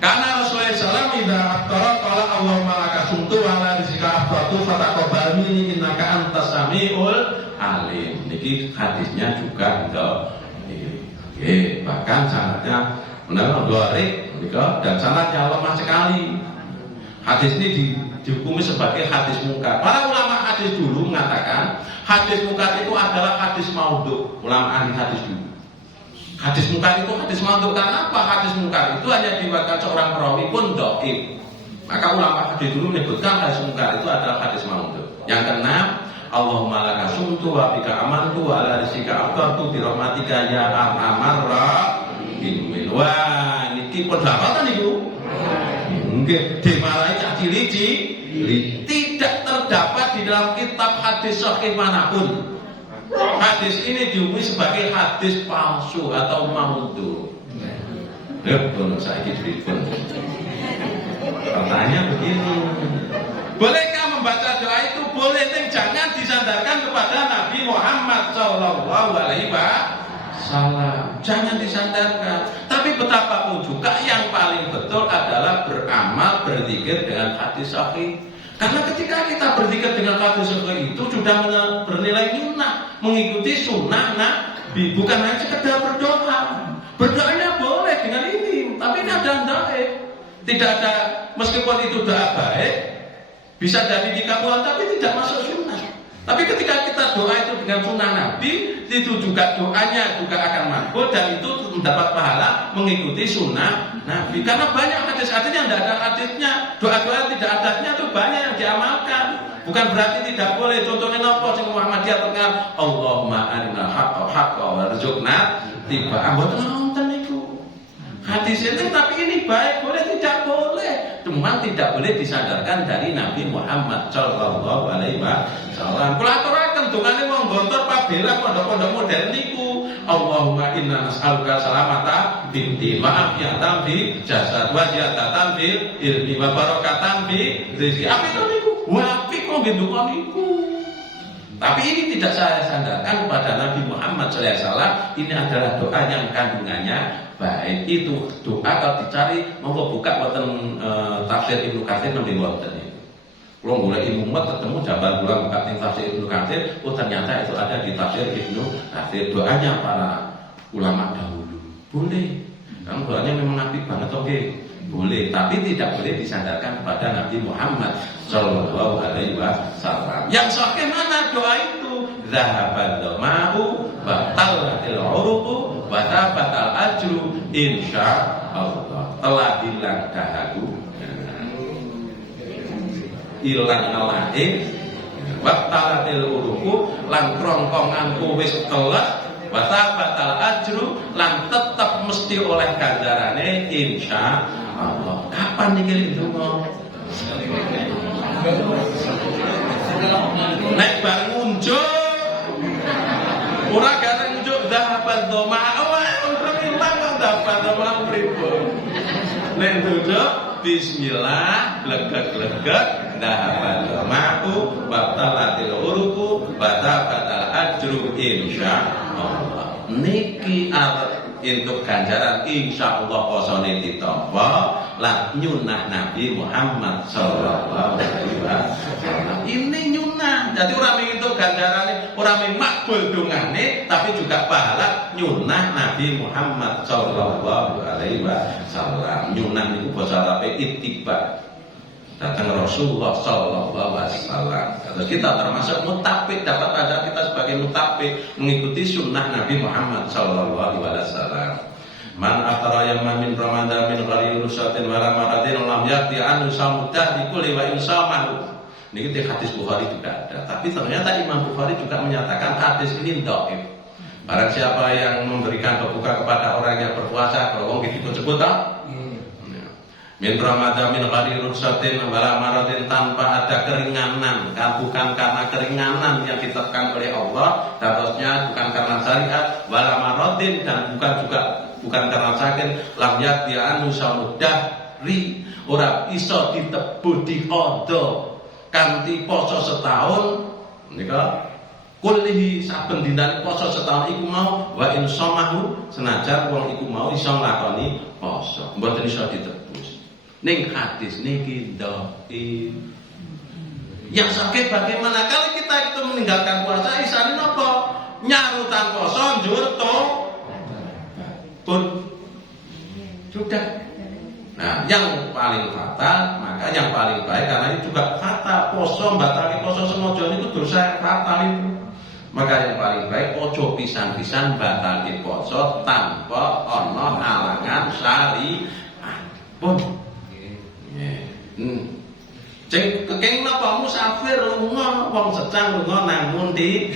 karena Rasulullah SAW idza aftara qala Allahumma laka sumtu wa ala rizqika aftartu fataqabbal minni innaka antas samiul alim. Niki hadisnya juga bahkan sanadnya benar Bukhari dan sanadnya lemah sekali. Hadis ini dihukumi sebagai hadis munkar. Para ulama hadis dulu mengatakan hadis munkar itu adalah hadis maudhu. Ulama ahli hadis dulu. Hadis munkar itu hadis maudhu. Karena apa? Hadis munkar itu hanya diriwayatkan seorang perawi pun dhaif. Maka ulama hadis dulu menyebutkan hadis munkar itu adalah hadis maudhu. Yang keenam, Allahumma laka sumtu wa bika amantu wa ala rizqika aftartu bi rahmatika ya arhamar rahimin. Wah, niki pendapatan niku. Nggih, dimarahi cah cilik-cilik. Tidak terdapat di dalam kitab hadis sahih manapun. Hadis ini dihukumi sebagai hadis palsu atau maudhu. Betul, saya ditelepon. Pertanyaan begini. Bolehkah membaca doa itu? Boleh, jangan disandarkan kepada Nabi Muhammad SAW. Jangan disandarkan. Tapi betapapun juga yang paling betul adalah beramal berzikir dengan hadis sahih. Karena ketika kita berzikir dengan hadis sahih itu sudah bernilai sunnah, mengikuti sunnah Nabi, bukan hanya sekedar berdoa. Berdoanya boleh dengan ini, tapi ini ada baik. Tidak ada, meskipun itu doa baik, bisa jadi dikabulkan, tapi tidak masuk sunnah. Tapi ketika kita doa itu dengan sunnah Nabi, itu juga doanya juga akan makbul dan itu mendapat pahala mengikuti sunnah Nabi. Karena banyak hadis-hadis yang tidak ada hadisnya, doa-doa tidak ada hadisnya itu banyak yang diamalkan. Bukan berarti tidak boleh. Contohnya apa? Sing Muhammadiyah tengah Allahumma arinal haqqa haqqa warzuqna tiba. Mboten nonton itu. Hadis itu tapi ini baik, boleh tidak boleh. Cuma tidak boleh disandarkan dari Nabi Muhammad sallallahu alaihi wasallam. Kula aturaken dongane wong gontor pabela pondok-pondok modern niku. Allahumma inna nas'aluka salamata binti ma'afiyatan fi jasad wa ziyadatan fil ilmi wa barakatan fi rizqi. Apa itu niku? Wapi kok gendongan niku. Tapi ini tidak saya sandarkan pada Nabi Muhammad SAW. Ini adalah doa yang kandungannya baik. Itu doa kalau dicari mau buka wonten tafsir Ibnu Katsir nembe wonten itu. Kalau boleh ilmu ketemu jawaban bulan buka tafsir Ibnu Katsir, oh ternyata itu ada di tafsir Ibnu Katsir. Doanya para ulama dahulu. Boleh. Kan doanya memang nabi banget oke. Boleh, tapi tidak boleh disandarkan kepada Nabi Muhammad Sallallahu Alaihi Wasallam. Yang sahih mana doa itu? Zahaban doma'u batalatil uruqu wa tabatal ajru insyaallah. Telah hilang dahaku, hilang nelahe, batalatil uruqu lan krongkonganku wis telak. Bata batal ajru lan tetap mesti oleh ganjarane insya Allah. Kapan nih itu mau? Naik bareng unjuk, ora gareng unjuk dapat doma awal orang hilang dapat doma pripun. Nek unjuk bismillah glegek dapat doma'u batalatil uruku bata batal ajru insya Allah. Niki untuk ganjaran insya Allah posone ditampa lan nyunah Nabi Muhammad Sallallahu Alaihi Wasallam. Ini nyunah, jadi orang itu ganjarannya orang makbul dungane, tapi juga pahala nyunah Nabi Muhammad Sallallahu Alaihi Wasallam. Nyunah itu bahasa Arab ittiba. Datang Rasulullah Sallallahu Alaihi Wasallam. Terus kita termasuk mutabi, dapat ajar kita sebagai mutabi mengikuti sunnah Nabi Muhammad Sallallahu Alaihi Wasallam. Man aftara yawman min Ramadan min ghairi rusatin wa ramadin lam yaqti an samudah di kulli wa insamahu. Ini di hadis Bukhari juga ada. Tapi ternyata Imam Bukhari juga menyatakan hadis ini dhaif. Barang siapa yang memberikan berbuka kepada orang yang berpuasa, kalau wong gitu sebut tak? Min Ramadan min ghairi rusatin wala maradin, tanpa ada keringanan, kan bukan karena keringanan yang ditetapkan oleh Allah, harusnya bukan karena syariat, wala maradin, dan bukan karena sakit, lam yaqdi'anu samudah ri, ora iso ditebu dikodo kanthi poso setahun nika kullihi saben dinane poso setahun iku mau wa insamahu, senajan wong iku mau iso nglakoni poso mboten iso ditebus. Ning hadis niki dhaif. Yang sakit bagaimana kalau kita itu meninggalkan puasa isane napa? Nyarutan poso njur to pun sudah. Nah, yang paling fatal, maka yang paling baik karena ini juga fatal poso mbatali poso semojo niku dosa fatal itu. Maka yang paling baik ojo pisan-pisan batali poso tanpa ana halangan syariat pun. Cek kekeng napa musafir lunga wong sedang lunga nang mundi.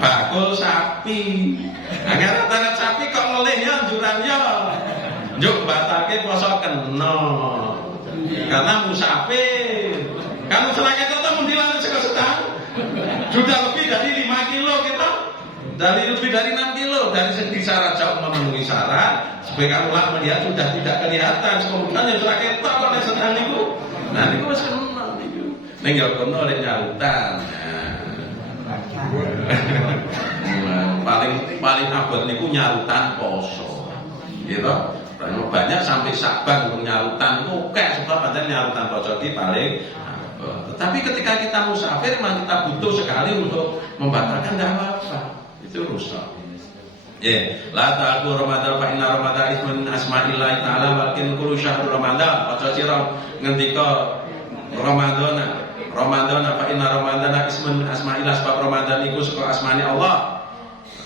Bakul sapi. Agar rata sapi kok ngelih ya anjuran ya. Njuk batalke poso kena. Karena musafir. Kalau selagi kita mundilan sedang sudah lebih dari 5 kilo kita. Dari lebih dari 6 kilo dari segi syarat jauh memenuhi syarat. Sebagai ulama melihat sudah tidak kelihatan. Kemudian yang sudah ketok kalau sedang itu. Nah itu harus kenal itu. Nenggal kono oleh nyarutan. Paling abot niku nyarutan poso. Gitu. Banyak sampai Sya'ban nyarutan itu oke sebab pancen nyarutan poso di paling. Tetapi ketika kita musafir memang kita butuh sekali untuk membatalkan enggak apa-apa. Itu rusak. La ta'ku Ramadan fa inna Ramadan ismun min asma'illah ta'ala walakin kullu syahrul Ramadan. Aja sira ngendika Ramadan fa inna Ramadan ismun min asma'illah, sebab Ramadan iku saka asmane Allah.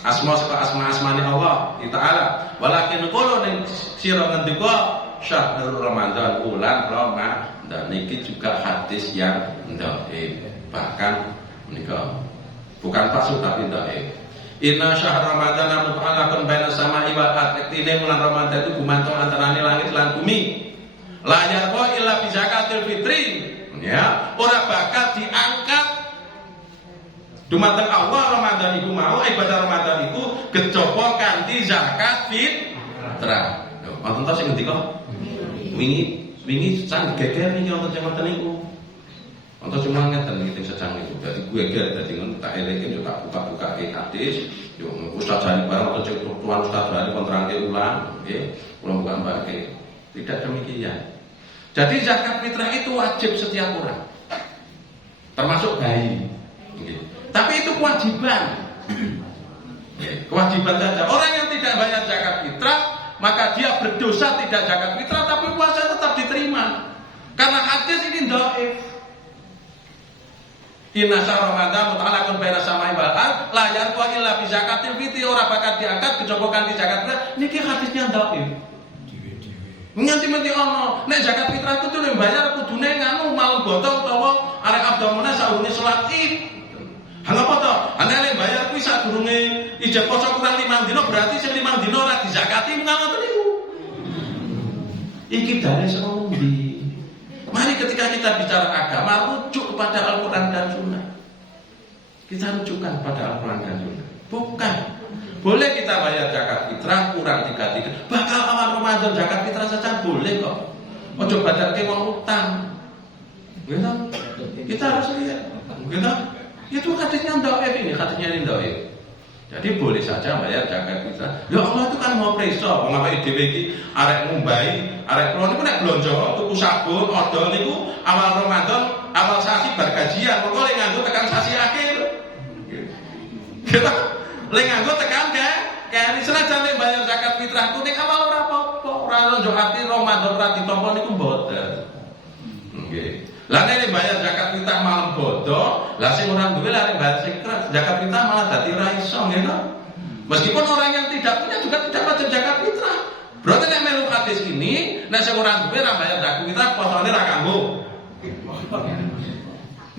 Asma saka asma-asmane Allah Ta'ala. Walakin kullu ning sira ngendika syahrul Ramadan, bulan Ramadan. Niki juga hadis yang dhaif. Bahkan menika bukan palsu tapi dhaif. Inna syahr Ramadan mut'alaqun baina sama'i wal ardh. Artine bulan Ramadan itu gumantung antarané langit lan bumi. La yarqa illa bi zakatil fitri. Ya, ora bakal diangkat dumateng Allah Ramadan iku mau, ibadah Ramadan iku kejaba kanthi zakat fitrah. Wonten ta sing ngendika? Wingi sang geger niki wonten niku. Untuk cuma ngeten ngiting secang itu. Jadi gue ger dadi ngono tak elekin yo tak buka-buka ke hadis, yo ustaz jari barang atau cek tuan ustaz jari kontrangke ulang, nggih. Kula bukan bagi. Tidak demikian. Jadi zakat fitrah itu wajib setiap orang. Termasuk bayi. Nggih. Tapi itu kewajiban. Kewajiban saja. Orang yang tidak bayar zakat fitrah, maka dia berdosa tidak zakat fitrah, tapi puasa tetap diterima. Karena hadis ini dhaif. Inna syahr Ramadan muta'allaqun baina samai wal ard la yarfa illa bi zakatil fitri ora bakal diangkat kecobokan di zakat fitrah. Niki hadisnya dhaif. Nganti-nganti ono nek zakat fitrah itu tuh bayar kudune nganu malam botol utawa arek abdomene saurunge salat Id. Hang apa to? Ana nek bayar kuwi sadurunge ijab poso kurang 5 dina berarti sing 5 dina ora dizakati mengawa niku. Iki dalil semondi. Mari ketika kita bicara agama, rujuk kepada Al-Quran dan Sunnah. Kita rujukkan pada Al-Quran dan Sunnah. Bukan. Boleh kita bayar zakat fitrah kurang 3 bakal awal Ramadan zakat fitrah saja boleh kok. Ojo badarke wong utang. Gitu. Kita harus lihat. Gitu. Itu hadisnya dhaif ini, hadisnya ini dhaif. Jadi boleh saja bayar zakat fitrah. Ya Allah itu kan mau preso, wong awake dhewe iki arek ngumbai, arek kula niku nek blonjo tuku sabun, odol niku awal Ramadan, awal sasi bar gajian, kok lek nganggo tekan sasi akhir. Gitu. Lek nganggo tekan kayak senajan nek bayar zakat fitrah ku ning awal ora apa-apa, ora nunjuk ati Ramadan ora ditampa niku mboten. Nggih. Lah nek bayar zakat fitrah malam bodoh, lah sing ora duwe lah nek bayar zakat fitrah malah dadi ora iso ngene. Meskipun orang yang tidak punya juga tidak wajib zakat fitrah. Berarti nek melu hadis ini, nek sing ora duwe ora bayar zakat fitrah posone ra kanggo.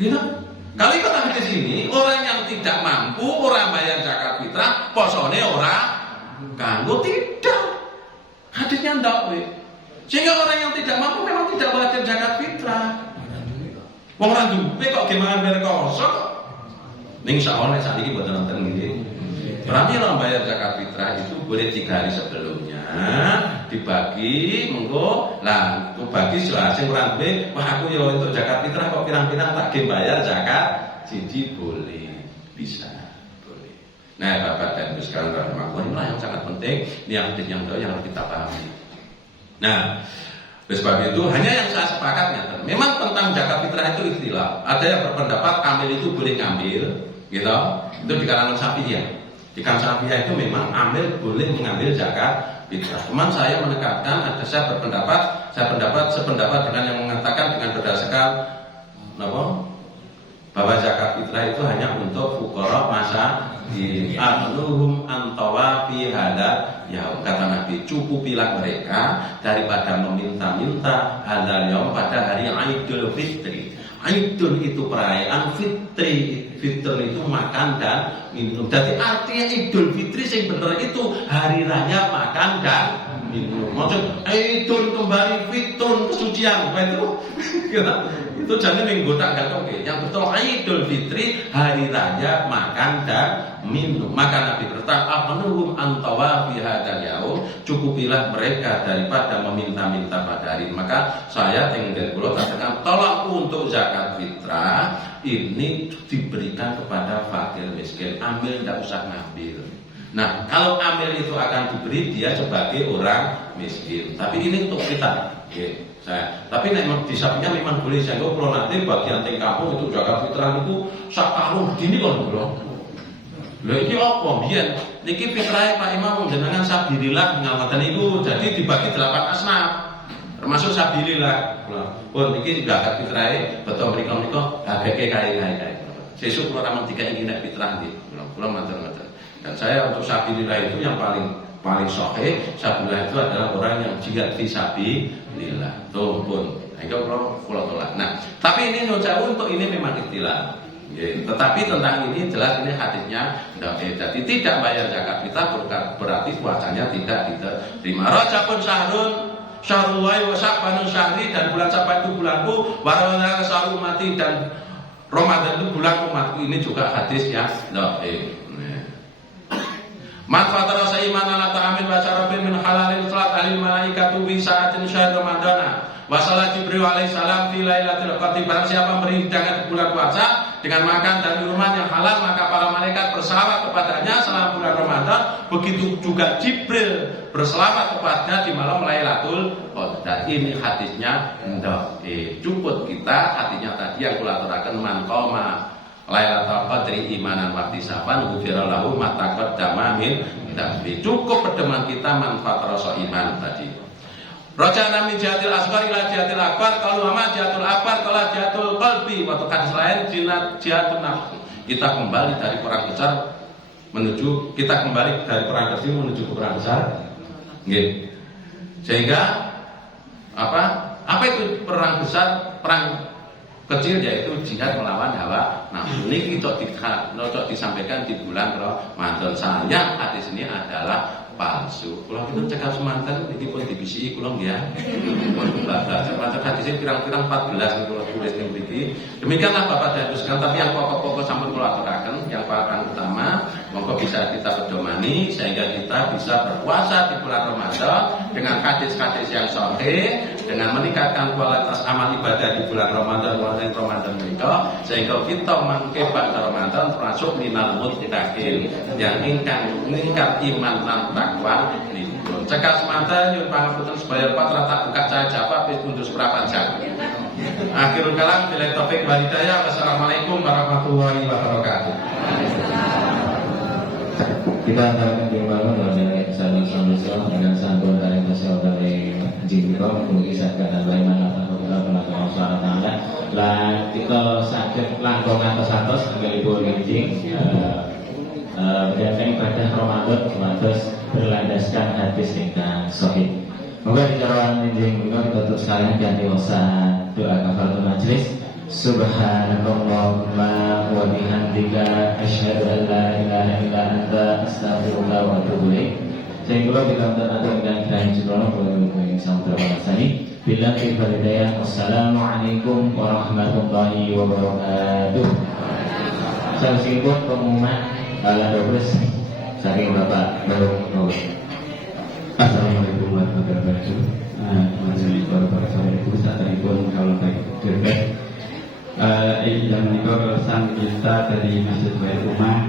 Gitu. Kalau ikut hadis ini, orang yang tidak mampu orang bayar zakat fitrah posone ora kanggo tidak. Hadisnya ndak we. Sehingga orang yang tidak mampu memang tidak wajib zakat fitrah. Wong ora duwe kok gimana berkoso kok. Ning insyaallah nek sakniki mboten nonton nggih. Berarti orang bayar zakat fitrah itu boleh 3 hari sebelumnya dibagi mengko lah aku bagi sing ora duwe wah aku ya untuk zakat fitrah kok pirang-pirang tak ge bayar zakat siji boleh bisa boleh. Nah Bapak dan Ibu sekalian rahimahullah yang sangat penting ini yang harus kita pahami. Nah oleh sebab itu hanya yang saya sepakatnya memang tentang zakat fitrah itu istilah. Ada yang berpendapat amil itu boleh ngambil, gitu. Itu di kalangan Syafi'iyah. Di kalangan Syafi'iyah itu memang amil boleh mengambil zakat fitrah. Cuman saya menekankan ada saya sependapat dengan yang mengatakan dengan berdasarkan bahwa zakat fitrah itu hanya untuk fuqara masa di ahluhum antawa fi hadal yaum, kata Nabi cukupilah mereka daripada meminta-minta hadal yaum pada hari Idul Fitri. Idul itu perayaan, fitri itu makan dan minum. Jadi artinya Idul Fitri yang benar itu hari raya makan dan minum. Maksud Idul kembali fitrun kesucian itu jangan menggoda enggak oke. Yang betul Idul Fitri hari raya makan dan minum. Maka Nabi berkata, "Afnuhum antawa fi hadzal yaum." Cukupilah mereka daripada meminta-minta pada hari. Maka saya dengan kula katakan tolak untuk zakat fitrah ini diberikan kepada fakir miskin. Amil tidak usah ngambil. Nah, kalau amil itu akan diberi dia sebagai orang miskin. Tapi ini untuk kita. Tapi nek di sapinya memang boleh saya kalau nanti bagian teng kampung itu zakat fitrah itu sak karung gini kan bro. Lha iki apa biyen niki fitrahe Pak Imam jenengan sabilillah ngaten niku jadi dibagi 8 asnaf. Termasuk sabilillah. Pun niki zakat fitrahe beto mriko-mriko ageke kae-kae. Sesuk kula ramen dikai nek fitrah nggih. Kula matur-matur. Dan saya untuk sabilillah itu yang paling sahih, sabilillah itu adalah orang yang jihad fi sabilillah. Tuh pun. Engko kula tolak. Nah, tapi ini jauh untuk ini memang istilah. Tetapi tentang ini jelas ini hadisnya jadi tidak bayar zakat fitrah berarti puasanya tidak diterima. Rajabun syahrul wa sya'banun syahri, dan bulan Sya'ban itu bulanku, wa ramadhan syahrul mati, dan Ramadan itu bulan umatku. Ini juga hadis yang dhaif. Man fatara sa'iman ala ta'amin wa syarabin min halalin salat alil malaikatu bi sa'atin syahr ramadana Wasallat Jibril alaihissalam fi lailatul qadri. Barang siapa berhidangan di bulan puasa dengan makan dan minuman yang halal, maka para malaikat berselawat kepadanya selama bulan Ramadan. Begitu juga Jibril berselawat kepadanya di malam Lailatul Qadar. Ini hadisnya cukup kita hadisnya tadi yang kula aturaken man qoma Lailatul Qadri imanan wa ihtisaban ghufira lahu ma taqaddama min dzambi. Cukup pedoman kita manfaat rasa iman tadi. Rojana min jihatil asghar ila jihatil akbar, kalau ama jihatul akbar kalau jihatul qalbi. Waktu hadis lain jihatul nafs. Kita kembali dari perang besar menuju menuju ke perang besar. Nggih. Sehingga apa itu perang besar, perang kecil, yaitu jihad melawan hawa nafsu. Ini cocok disampaikan di bulan Ramadan. Sayang hadis ini adalah palsu. Kalau kita cekal semantan ini pun dibisi kulong ya. Semantan hadisnya pirang-pirang 14 kalau tulis yang begini. Demikianlah Bapak dan Ibu sekalian. Tapi yang pokok-pokok sampun kula aturaken, yang paling utama monggo bisa kita pedomani sehingga kita bisa berpuasa di bulan Ramadan dengan hadis-hadis yang sahih, dengan meningkatkan kualitas amal ibadah di bulan Ramadan mereka, sehingga kita mangke pada Ramadan termasuk minal muttaqin yang ingkang meningkat iman lan takwa nipun. Cekal semanten nyuwun pangapunten supaya Pak tak buka saya jawab wis mundur seprapat jam. Akhirul kalam bila taufik wal hidayah. Wassalamualaikum warahmatullahi wabarakatuh. Kita akan dimulai dengan salam dengan santun dari masyarakat dari Jingkong mungkin saged bagaimana Allah Subhanahu taala lan kita saged langkung atos anggenipun nginjing menjalankan ibadah Ramadan terus berlandaskan hadis ingkang sahih. Moga dikarenakan nginjing kita terus sekalian ganti doa kafaratul majelis. Subhanallahumma wa bihamdika asyhadu an la ilaha illa anta astaghfiruka wa atubu ilaik. Sehingga kita terhadap dan kirain sebelum yang sampai rasani. Bila kita hidayah. Wassalamualaikum warahmatullahi wabarakatuh. Sampun pengumuman ala dobres saking Bapak Baru. Assalamualaikum warahmatullahi wabarakatuh. Majelis para sahabat itu saat pun kalau baik direct. Yang menikah kita dari Masjid Baitul Umah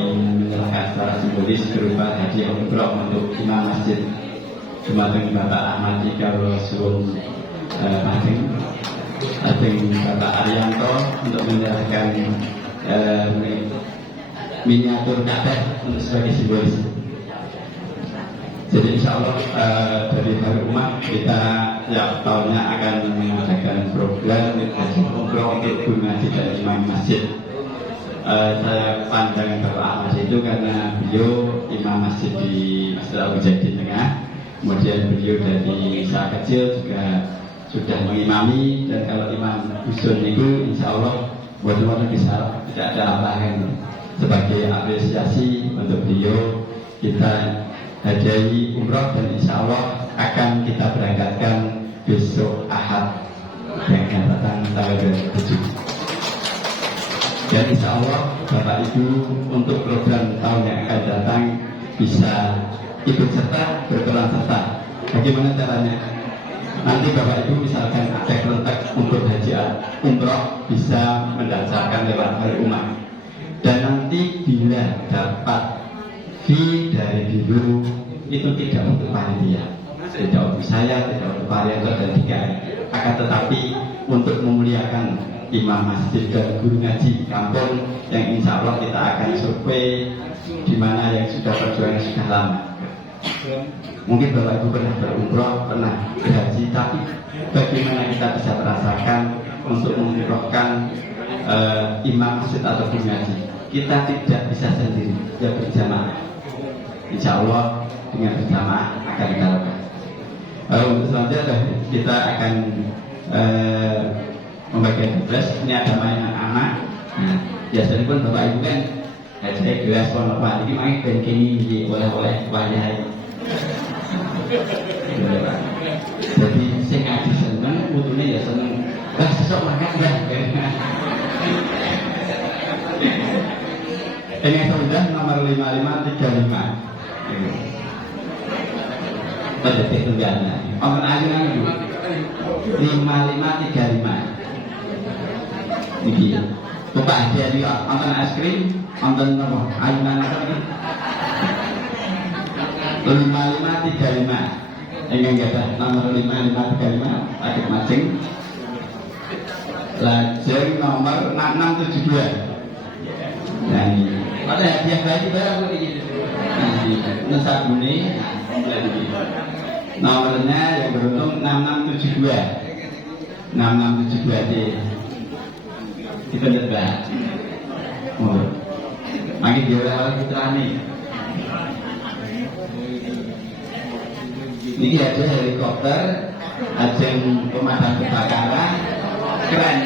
ingin menyerahkan secara simbolis berupa hadiah umroh untuk imam masjid Jumateng Bapak Ahmad Ika Rasul Mading Bapak Arianto untuk menyerahkan miniatur Ka'bah untuk sebagai simbolis. Jadi insya Allah dari hari umat kita ya tahunnya akan mengadakan program umroh untuk guru ngaji dan imam masjid. Saya pandang Bapak Ahmad itu karena beliau imam masjid di Masjid Al-Mujahidin Tengah. Kemudian beliau dari usaha kecil juga sudah mengimami, dan kalau imam dusun itu insya Allah buat-buat bisa tidak ada halangan. Sebagai apresiasi untuk beliau kita hadiahi umroh, dan insya Allah akan kita berangkatkan besok Ahad yang akan datang tanggal 27. Dan insya Allah Bapak Ibu untuk program tahun yang akan datang bisa ikut serta, berperan serta. Bagaimana caranya? Nanti Bapak Ibu misalkan ada kontak untuk haji umroh bisa mendaftarkan lewat hari umat. Dan nanti bila dapat fee dari dulu itu tidak untuk panitia, tidak untuk saya, tidak untuk variator dan tiga, akan tetapi untuk memuliakan imam masjid dan guru ngaji kampung yang insya Allah kita akan survei di mana yang sudah berjuang sudah lama. Mungkin Bapak Ibu pernah berumroh, pernah berhaji, tapi bagaimana kita bisa merasakan untuk mengumrohkan imam masjid atau guru ngaji? Kita tidak bisa sendiri, ya berjamaah. Insya Allah dengan berjamaah akan kita lakukan. Untuk selanjutnya kita akan membagikan gelas. Ini ada mainan anak. Nah, biasanya pun Bapak Ibu kan ada gelas warna apa? Ini main ben kini oleh-oleh wajah. Jadi saya ngaji seneng, butuhnya ya seneng. Lah sesok makan ya. Ini sudah nomor 5535. pada tunggalnya. Orang ayunan itu 5535. Ini Bapak jadi nonton es krim, nonton apa? Ayunan apa ini? 5535. Ingin kata nomor 5535 pakai macing. Lajeng nomor 6672. Nah ini ada hadiah bayi barang begini. Nah ini nomornya yang beruntung 6672. 6672 aja. Dipencet Mbak. Oh. Makin diorang putra nih. Ini ada helikopter, ajeng pemadam kebakaran, keren.